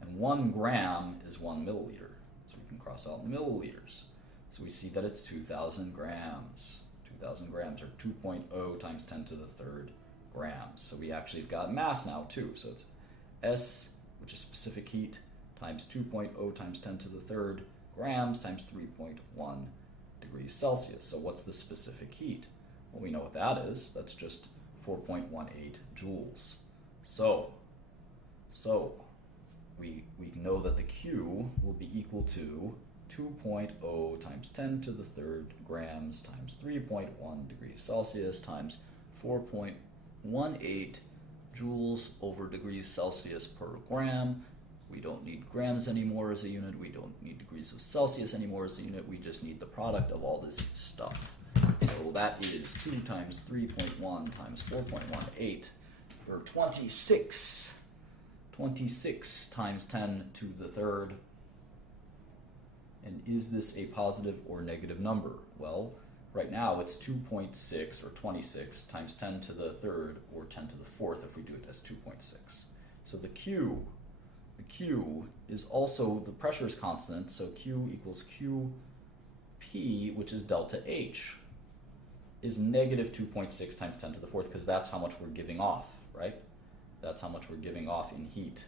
And 1 gram is 1 milliliter, so we can cross out milliliters. So we see that it's 2,000 grams. 2,000 grams, or 2.0 times 10 to the third grams. So we actually have got mass now too. So it's S, which is specific heat, times 2.0 times 10 to the third grams times 3.1 degrees Celsius. So what's the specific heat? Well, we know what that is. That's just 4.18 joules. So we know that the Q will be equal to 2.0 times 10 to the third grams times 3.1 degrees Celsius times 4.18 joules over degrees Celsius per gram. We don't need grams anymore as a unit. We don't need degrees of Celsius anymore as a unit. We just need the product of all this stuff. So that is 2 times 3.1 times 4.18, or 26 times 10 to the third. And is this a positive or negative number? Well, right now it's 2.6 or 26 times 10 to the third or 10 to the fourth if we do it as 2.6. So the Q is also, the pressure is constant, so Q equals QP, which is delta H, is negative 2.6 times 10 to the fourth, because that's how much we're giving off, right? That's how much we're giving off in heat.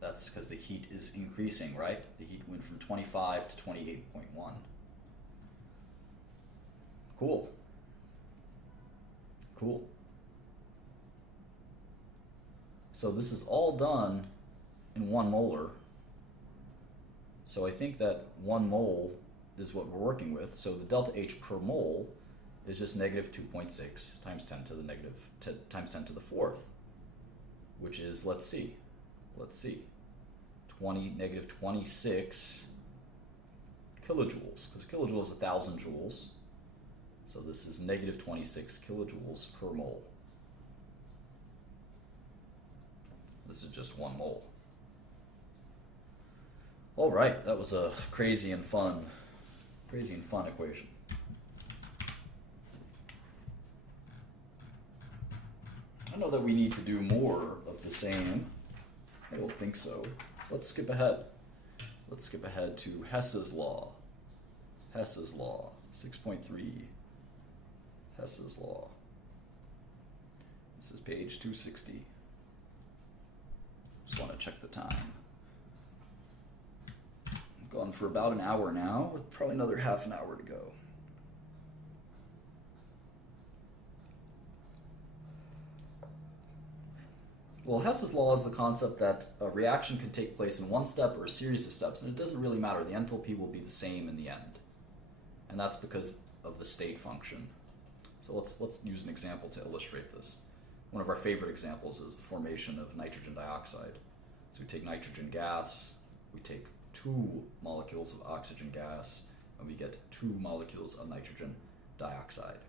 That's because the heat is increasing, right? The heat went from 25 to 28.1. Cool. So this is all done in 1 molar. So I think that 1 mole is what we're working with. So the delta H per mole is just negative 2.6 times 10 to the times 10 to the fourth, which is, let's see, 26 kilojoules, because kilojoule is 1,000 joules. So this is negative 26 kilojoules per mole. This is just 1 mole. All right, that was a crazy and fun equation. I know that we need to do more of the same. I don't think so. Let's skip ahead. Let's skip ahead to Hess's law. Hess's law, 6.3. Hess's law. This is page 260. Just want to check the time. I've gone for about an hour now, with probably another half an hour to go. Well, Hess's law is the concept that a reaction can take place in one step or a series of steps, and it doesn't really matter. The enthalpy will be the same in the end. And that's because of the state function. So let's use an example to illustrate this. One of our favorite examples is the formation of nitrogen dioxide. So we take nitrogen gas, we take 2 molecules of oxygen gas, and we get 2 molecules of nitrogen dioxide.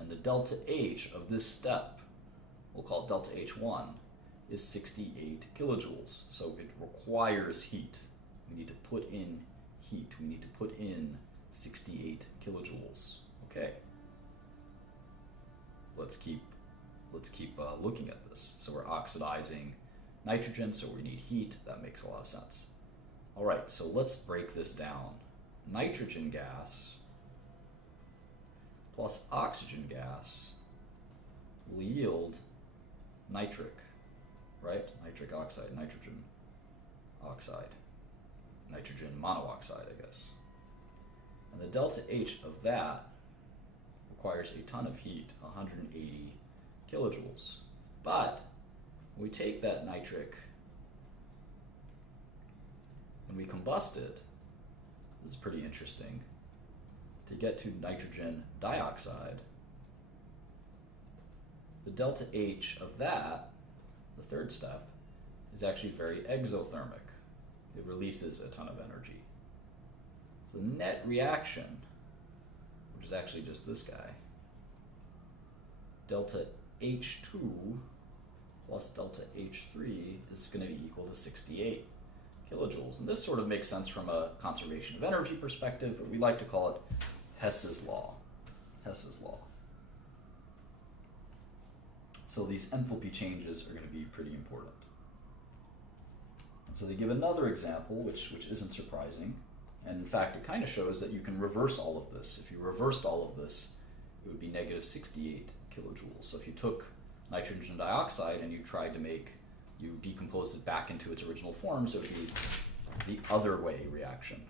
And the delta H of this step, we'll call it delta H1, is 68 kilojoules. So it requires heat. We need to put in heat. We need to put in 68 kilojoules. Okay. Let's keep looking at this. So we're oxidizing nitrogen, so we need heat. That makes a lot of sense. All right, so let's break this down. Nitrogen gas plus oxygen gas will yield nitric, right? Nitric oxide, nitrogen oxide, nitrogen monoxide, I guess. And the delta H of that requires a ton of heat, 180 kilojoules. But when we take that nitric and we combust it, this is pretty interesting. To get to nitrogen dioxide, the delta H of that, the third step, is actually very exothermic. It releases a ton of energy. So the net reaction, which is actually just this guy, delta H2 plus delta H3 is going to be equal to 68 kilojoules. And this sort of makes sense from a conservation of energy perspective, but we like to call it Hess's law. Hess's law. So these enthalpy changes are going to be pretty important. And so they give another example, which isn't surprising. And in fact, it kind of shows that you can reverse all of this. If you reversed all of this, it would be negative 68 kilojoules. So if you took nitrogen dioxide and you decomposed it back into its original form, so it would be the other way reaction.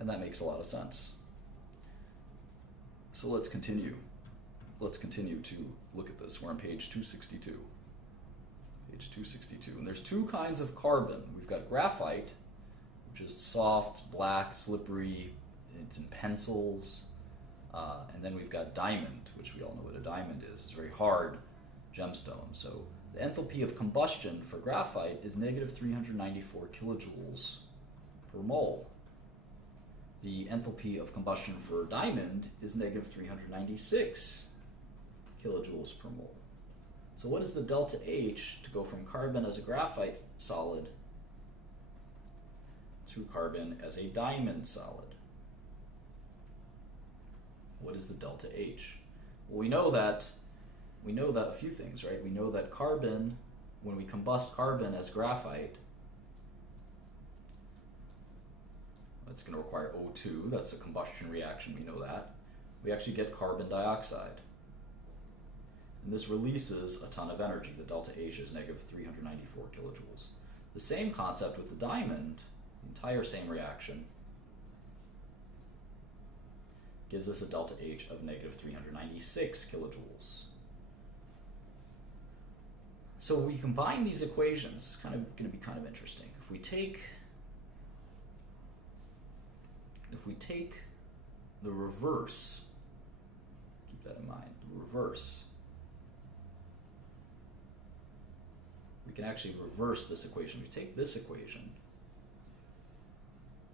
And that makes a lot of sense. So let's continue. Let's continue to look at this. We're on page 262. Page 262. And there's 2 kinds of carbon. We've got graphite, which is soft, black, slippery. It's in pencils. And then we've got diamond, which we all know what a diamond is. It's a very hard gemstone. So the enthalpy of combustion for graphite is negative 394 kilojoules per mole. The enthalpy of combustion for diamond is negative 396 kilojoules per mole. So what is the delta H to go from carbon as a graphite solid to carbon as a diamond solid? What is the delta H? Well, we know that a few things, right? We know that carbon, when we combust carbon as graphite, it's going to require O2. That's a combustion reaction, we know that. We actually get carbon dioxide. And this releases a ton of energy. The delta H is negative 394 kilojoules. The same concept with the diamond, the entire same reaction, gives us a delta H of negative 396 kilojoules. So we combine these equations. It's kind of going to be kind of interesting. If we take the reverse, keep that in mind, the reverse, we can actually reverse this equation. We take this equation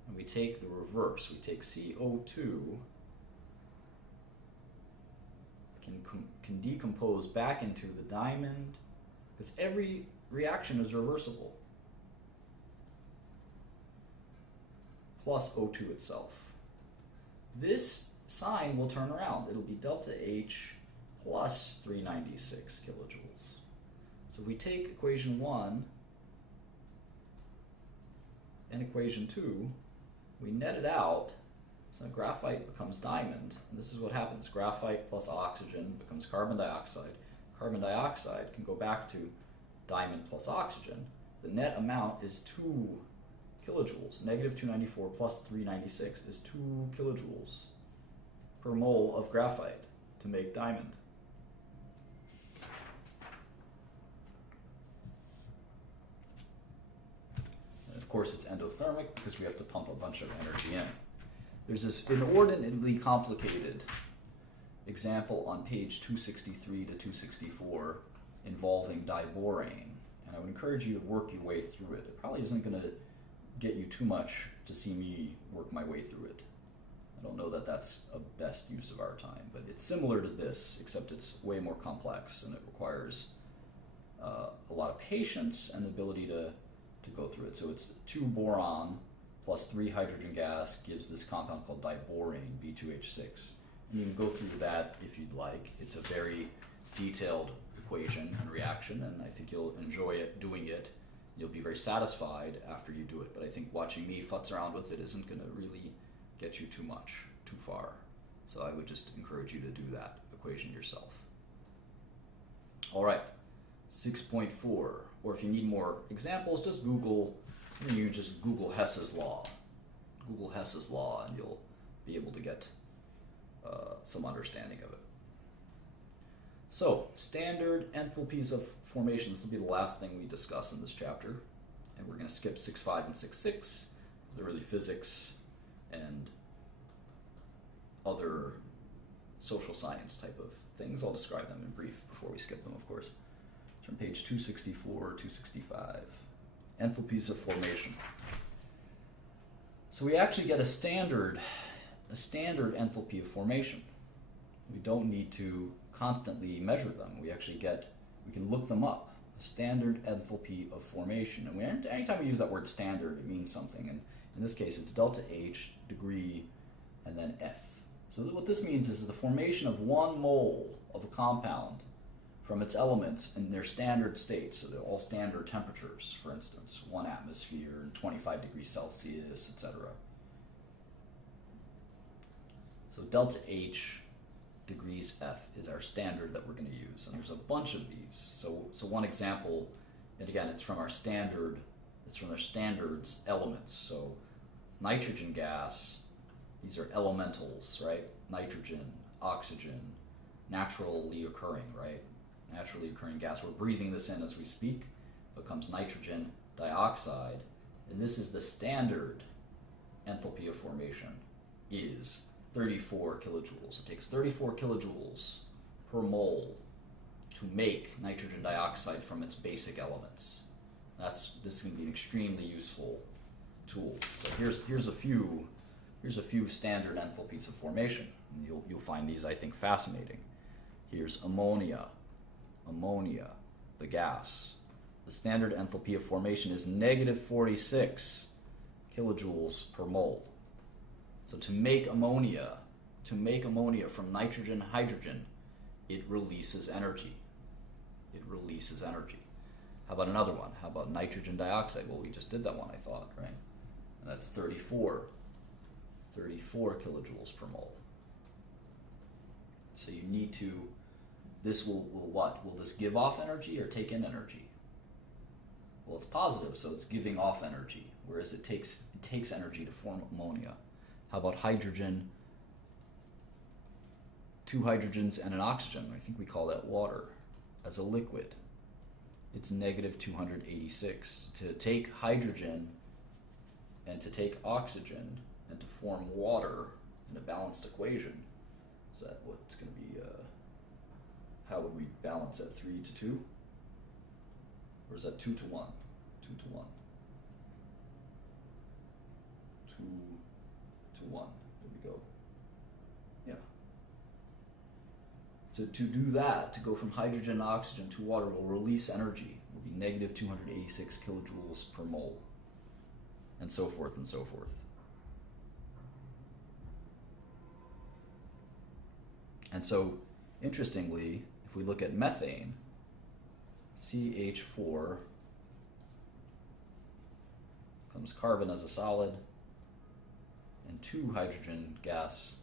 and we take the reverse. We take CO2, can decompose back into the diamond, because every reaction is reversible, plus O2 itself. This sign will turn around. It'll be delta H plus 396 kilojoules. So if we take equation 1 and equation 2, we net it out, so graphite becomes diamond, and this is what happens. Graphite plus oxygen becomes carbon dioxide. Carbon dioxide can go back to diamond plus oxygen. The net amount is 2 kilojoules. Negative 294 plus 396 is 2 kilojoules per mole of graphite to make diamond. And of course it's endothermic because we have to pump a bunch of energy in. There's this inordinately complicated example on page 263 to 264 involving diborane, and I would encourage you to work your way through it. It probably isn't going to get you too much to see me work my way through it. I don't know that that's a best use of our time, but it's similar to this, except it's way more complex and it requires a lot of patience and ability to go through it. So it's 2 boron plus 3 hydrogen gas gives this compound called diborane, B2H6. And you can go through that if you'd like. It's a very detailed equation and reaction, and I think you'll enjoy it doing it. You'll be very satisfied after you do it, but I think watching me futz around with it isn't going to really get you too far. So I would just encourage you to do that equation yourself. All right, 6.4, or if you need more examples, just Google Hess's law. Google Hess's law, and you'll be able to get some understanding of it. So, standard enthalpies of formation. This will be the last thing we discuss in this chapter. And we're going to skip 6.5 and 6.6, because they're really physics and other social science type of things. I'll describe them in brief before we skip them, of course. It's from page 264, 265. Enthalpies of formation. So we actually get a standard enthalpy of formation. We don't need to constantly measure them. We can look them up. A standard enthalpy of formation. And anytime we use that word standard, it means something. And in this case, it's delta H, degree, and then F. So what this means is the formation of 1 mole of a compound from its elements in their standard states. So they're all standard temperatures, for instance, 1 atmosphere and 25 degrees Celsius, etc. So delta H degrees F is our standard that we're going to use, and there's a bunch of these. So one example, and again, it's from their standards elements. So nitrogen gas, these are elementals, right? Nitrogen, oxygen, naturally occurring, right? Naturally occurring gas. We're breathing this in as we speak. Becomes nitrogen dioxide, and this is the standard enthalpy of formation is 34 kilojoules. It takes 34 kilojoules per mole to make nitrogen dioxide from its basic elements. This is going to be an extremely useful tool. So here's a few standard enthalpies of formation. And you'll find these, I think, fascinating. Here's ammonia, the gas. The standard enthalpy of formation is negative 46 kilojoules per mole. So to make ammonia from nitrogen, hydrogen, it releases energy. How about another one? How about nitrogen dioxide? Well, we just did that one, I thought, right? And that's 34 kilojoules per mole. So you need to, this will what? Will this give off energy or take in energy? Well, it's positive, so it's giving off energy, whereas it takes energy to form ammonia. How about hydrogen? 2 hydrogens and an oxygen. I think we call that water as a liquid. it's negative 286. To take hydrogen and to take oxygen and to form water in a balanced equation, is that what's going to be, how would we balance that, 3 to 2? Or is that 2 to 1? 2 to 1. 2 to 1. There we go. Yeah. To do that, to go from hydrogen to oxygen to water, will release energy. It will be negative 286 kilojoules per mole. And so forth and so forth. And so, interestingly, if we look at methane, CH4 comes carbon as a solid and 2 hydrogen gas.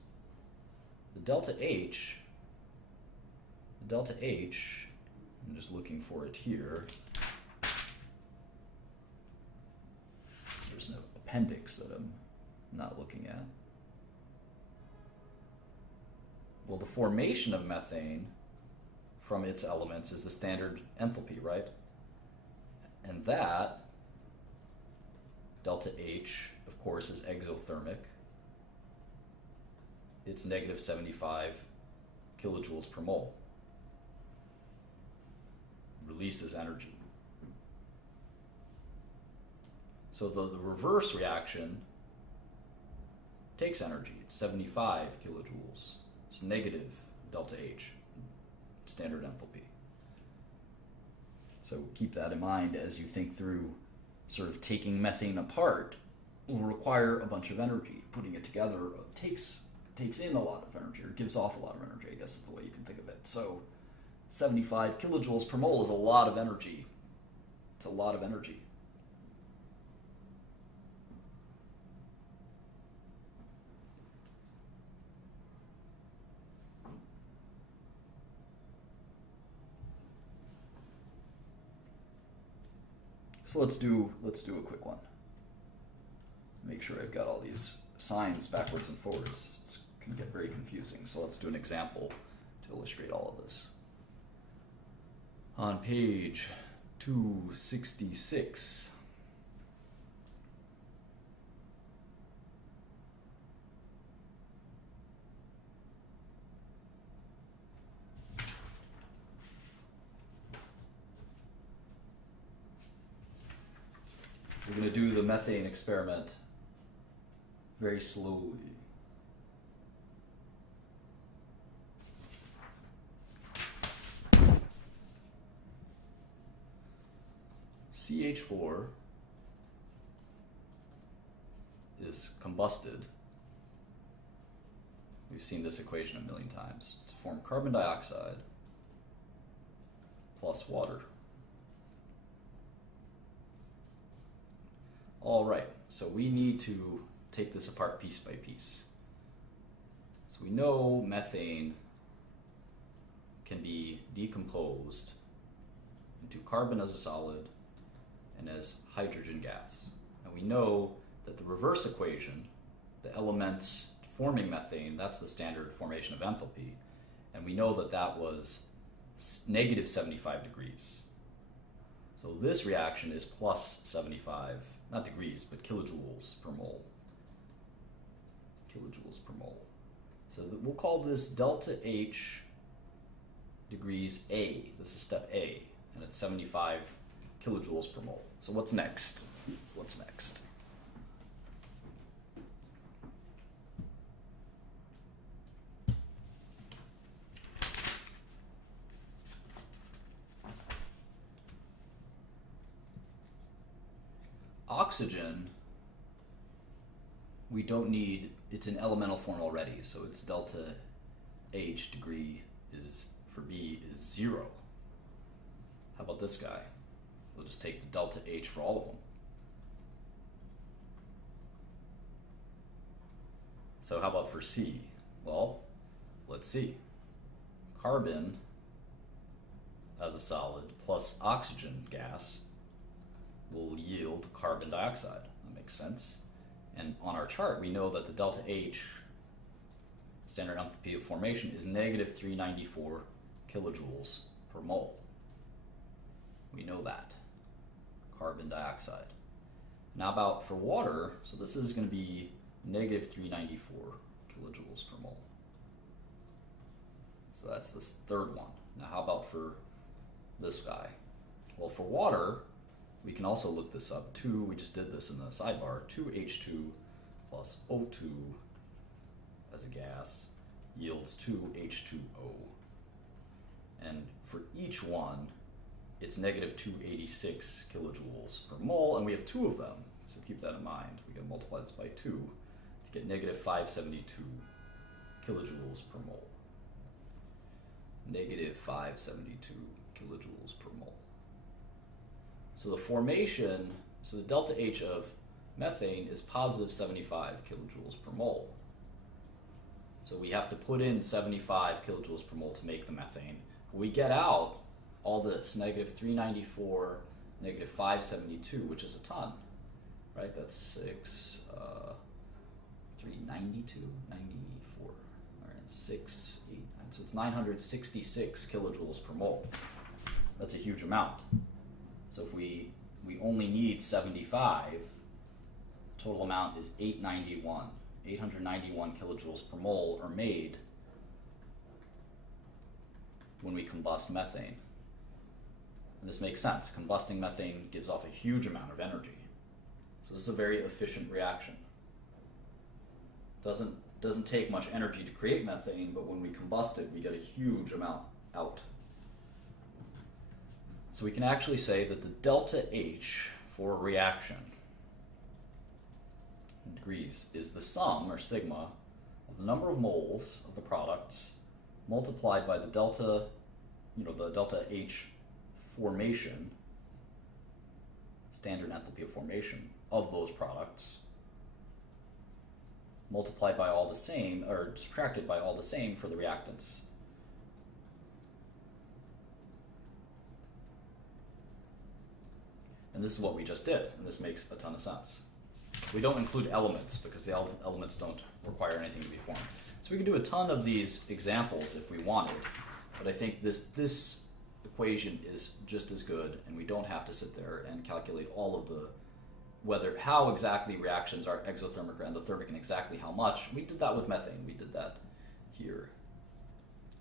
The delta H, I'm just looking for it here. There's an appendix that I'm not looking at. Well, the formation of methane from its elements is the standard enthalpy, right? And that, delta H, of course, is exothermic. It's negative 75 kilojoules per mole. Releases energy. So the reverse reaction takes energy. It's 75 kilojoules. It's negative delta H, standard enthalpy. So keep that in mind as you think through sort of taking methane apart will require a bunch of energy. Putting it together takes in a lot of energy, or gives off a lot of energy, I guess is the way you can think of it. So 75 kilojoules per mole is a lot of energy. It's a lot of energy. So let's do a quick one. Make sure I've got all these signs backwards and forwards. It can get very confusing. So let's do an example to illustrate all of this. On page 266, we're going to do the methane experiment very slowly. CH4 is combusted. We've seen this equation a million times. To form carbon dioxide plus water. All right, so we need to take this apart piece by piece. So we know methane can be decomposed into carbon as a solid and as hydrogen gas. And we know that the reverse equation, the elements forming methane, that's the standard formation of enthalpy. And we know that that was negative 75 degrees. So this reaction is plus 75, not degrees, but kilojoules per mole. Kilojoules per mole. So we'll call this delta H degrees A. This is step A, and it's 75 kilojoules per mole. So what's next? What's next? Oxygen, we don't need, it's in elemental form already, so its delta H degree is, for B, is 0. How about this guy? We'll just take the delta H for all of them. So how about for C? Well, let's see. Carbon as a solid plus oxygen gas will yield carbon dioxide. That makes sense. And on our chart, we know that the delta H, standard enthalpy of formation, is negative 394 kilojoules per mole. We know that. Carbon dioxide. Now about for water, so this is going to be negative 394 kilojoules per mole. So that's this third one. Now how about for this guy? Well, for water, we can also look this up. We just did this in the sidebar, 2H2 plus O2 as a gas yields 2H2O. And for each one, it's negative 286 kilojoules per mole, and we have two of them, so keep that in mind. We gotta multiply this by 2 to get negative 572 kilojoules per mole. Negative 572 kilojoules per mole. So the formation, so the delta H of methane is positive 75 kilojoules per mole. So we have to put in 75 kilojoules per mole to make the methane. We get out all this, negative 394, negative 572, which is a ton, right? That's 392, 94, all right, 6, 8, 9, so it's 966 kilojoules per mole. That's a huge amount. So if we only need 75, total amount is 891. 891 kilojoules per mole are made when we combust methane. And this makes sense. Combusting methane gives off a huge amount of energy. So this is a very efficient reaction. Doesn't take much energy to create methane, but when we combust it, we get a huge amount out. So we can actually say that the delta H for a reaction in degrees is the sum, or sigma, of the number of moles of the products multiplied by the delta, the delta H formation, standard enthalpy of formation of those products, multiplied by all the same, or subtracted by all the same for the reactants. And this is what we just did, and this makes a ton of sense. We don't include elements because the elements don't require anything to be formed. So we can do a ton of these examples if we wanted, but I think this equation is just as good, and we don't have to sit there and calculate all of the how exactly reactions are exothermic or endothermic and exactly how much. We did that with methane. We did that here.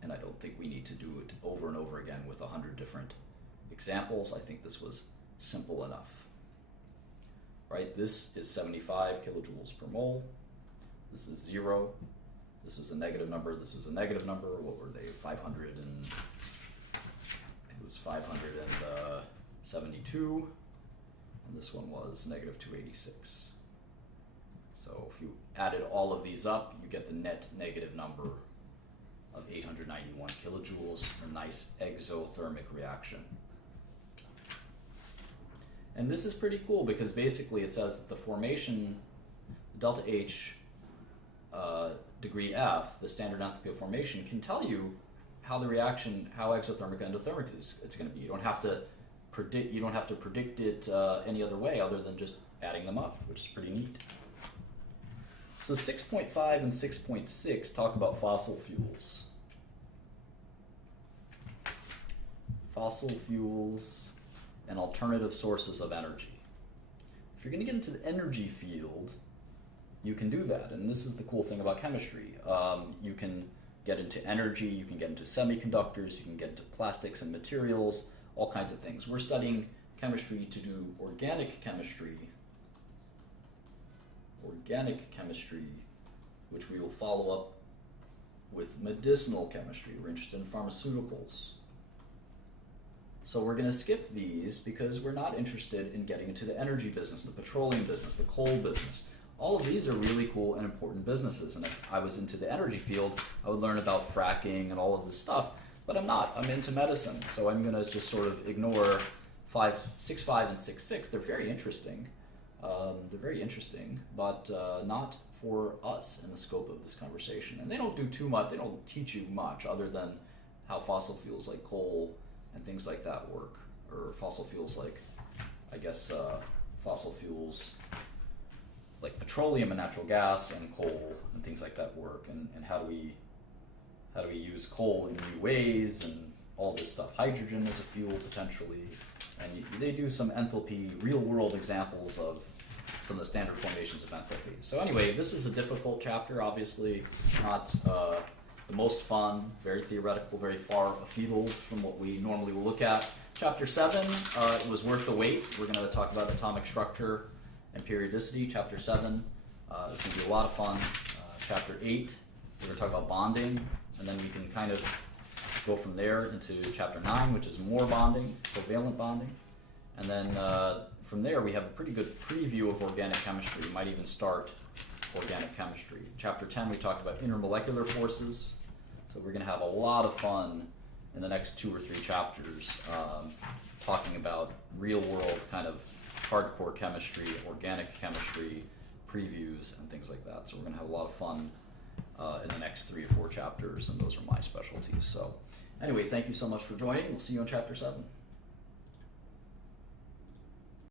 And I don't think we need to do it over and over again with 100 different examples. I think this was simple enough. Right? This is 75 kilojoules per mole. This is 0. This is a negative number. This is a negative number. What were they? 500 and I think it was 572. And this one was negative 286. So if you added all of these up, you get the net negative number of 891 kilojoules, a nice exothermic reaction. And this is pretty cool because basically it says that the formation, delta H degree F, the standard enthalpy of formation, can tell you how the reaction, how exothermic and endothermic it's going to be. You don't have to predict it any other way other than just adding them up, which is pretty neat. So 6.5 and 6.6 talk about fossil fuels. Fossil fuels and alternative sources of energy. If you're going to get into the energy field, you can do that, and this is the cool thing about chemistry. You can get into energy, you can get into semiconductors, you can get into plastics and materials, all kinds of things. We're studying chemistry to do organic chemistry, which we will follow up with medicinal chemistry. We're interested in pharmaceuticals. So we're going to skip these because we're not interested in getting into the energy business, the petroleum business, the coal business. All of these are really cool and important businesses, and if I was into the energy field, I would learn about fracking and all of this stuff. But I'm not. I'm into medicine, so I'm going to just sort of ignore 6.5 and 6.6. They're very interesting. But not for us in the scope of this conversation. And they don't do too much. They don't teach you much other than how fossil fuels like coal and things like that work, or fossil fuels like, fossil fuels like petroleum and natural gas and coal and things like that work, and how do we use coal in new ways and all this stuff. Hydrogen as a fuel potentially. And they do some enthalpy, real-world examples of some of the standard formations of enthalpy. So anyway, this is a difficult chapter, obviously not the most fun, very theoretical, very far afield from what we normally will look at. Chapter 7 was worth the wait. We're going to talk about atomic structure and periodicity. Chapter 7 is going to be a lot of fun. Chapter 8, we're going to talk about bonding, and then we can kind of go from there into chapter 9, which is more bonding, covalent bonding. And then from there, we have a pretty good preview of organic chemistry. We might even start organic chemistry. Chapter 10, we talked about intermolecular forces. So we're going to have a lot of fun in the next 2 or 3 chapters talking about real-world kind of hardcore chemistry, organic chemistry, previews, and things like that. So we're going to have a lot of fun in the next 3 or 4 chapters, and those are my specialties. So anyway, thank you so much for joining. We'll see you in chapter 7.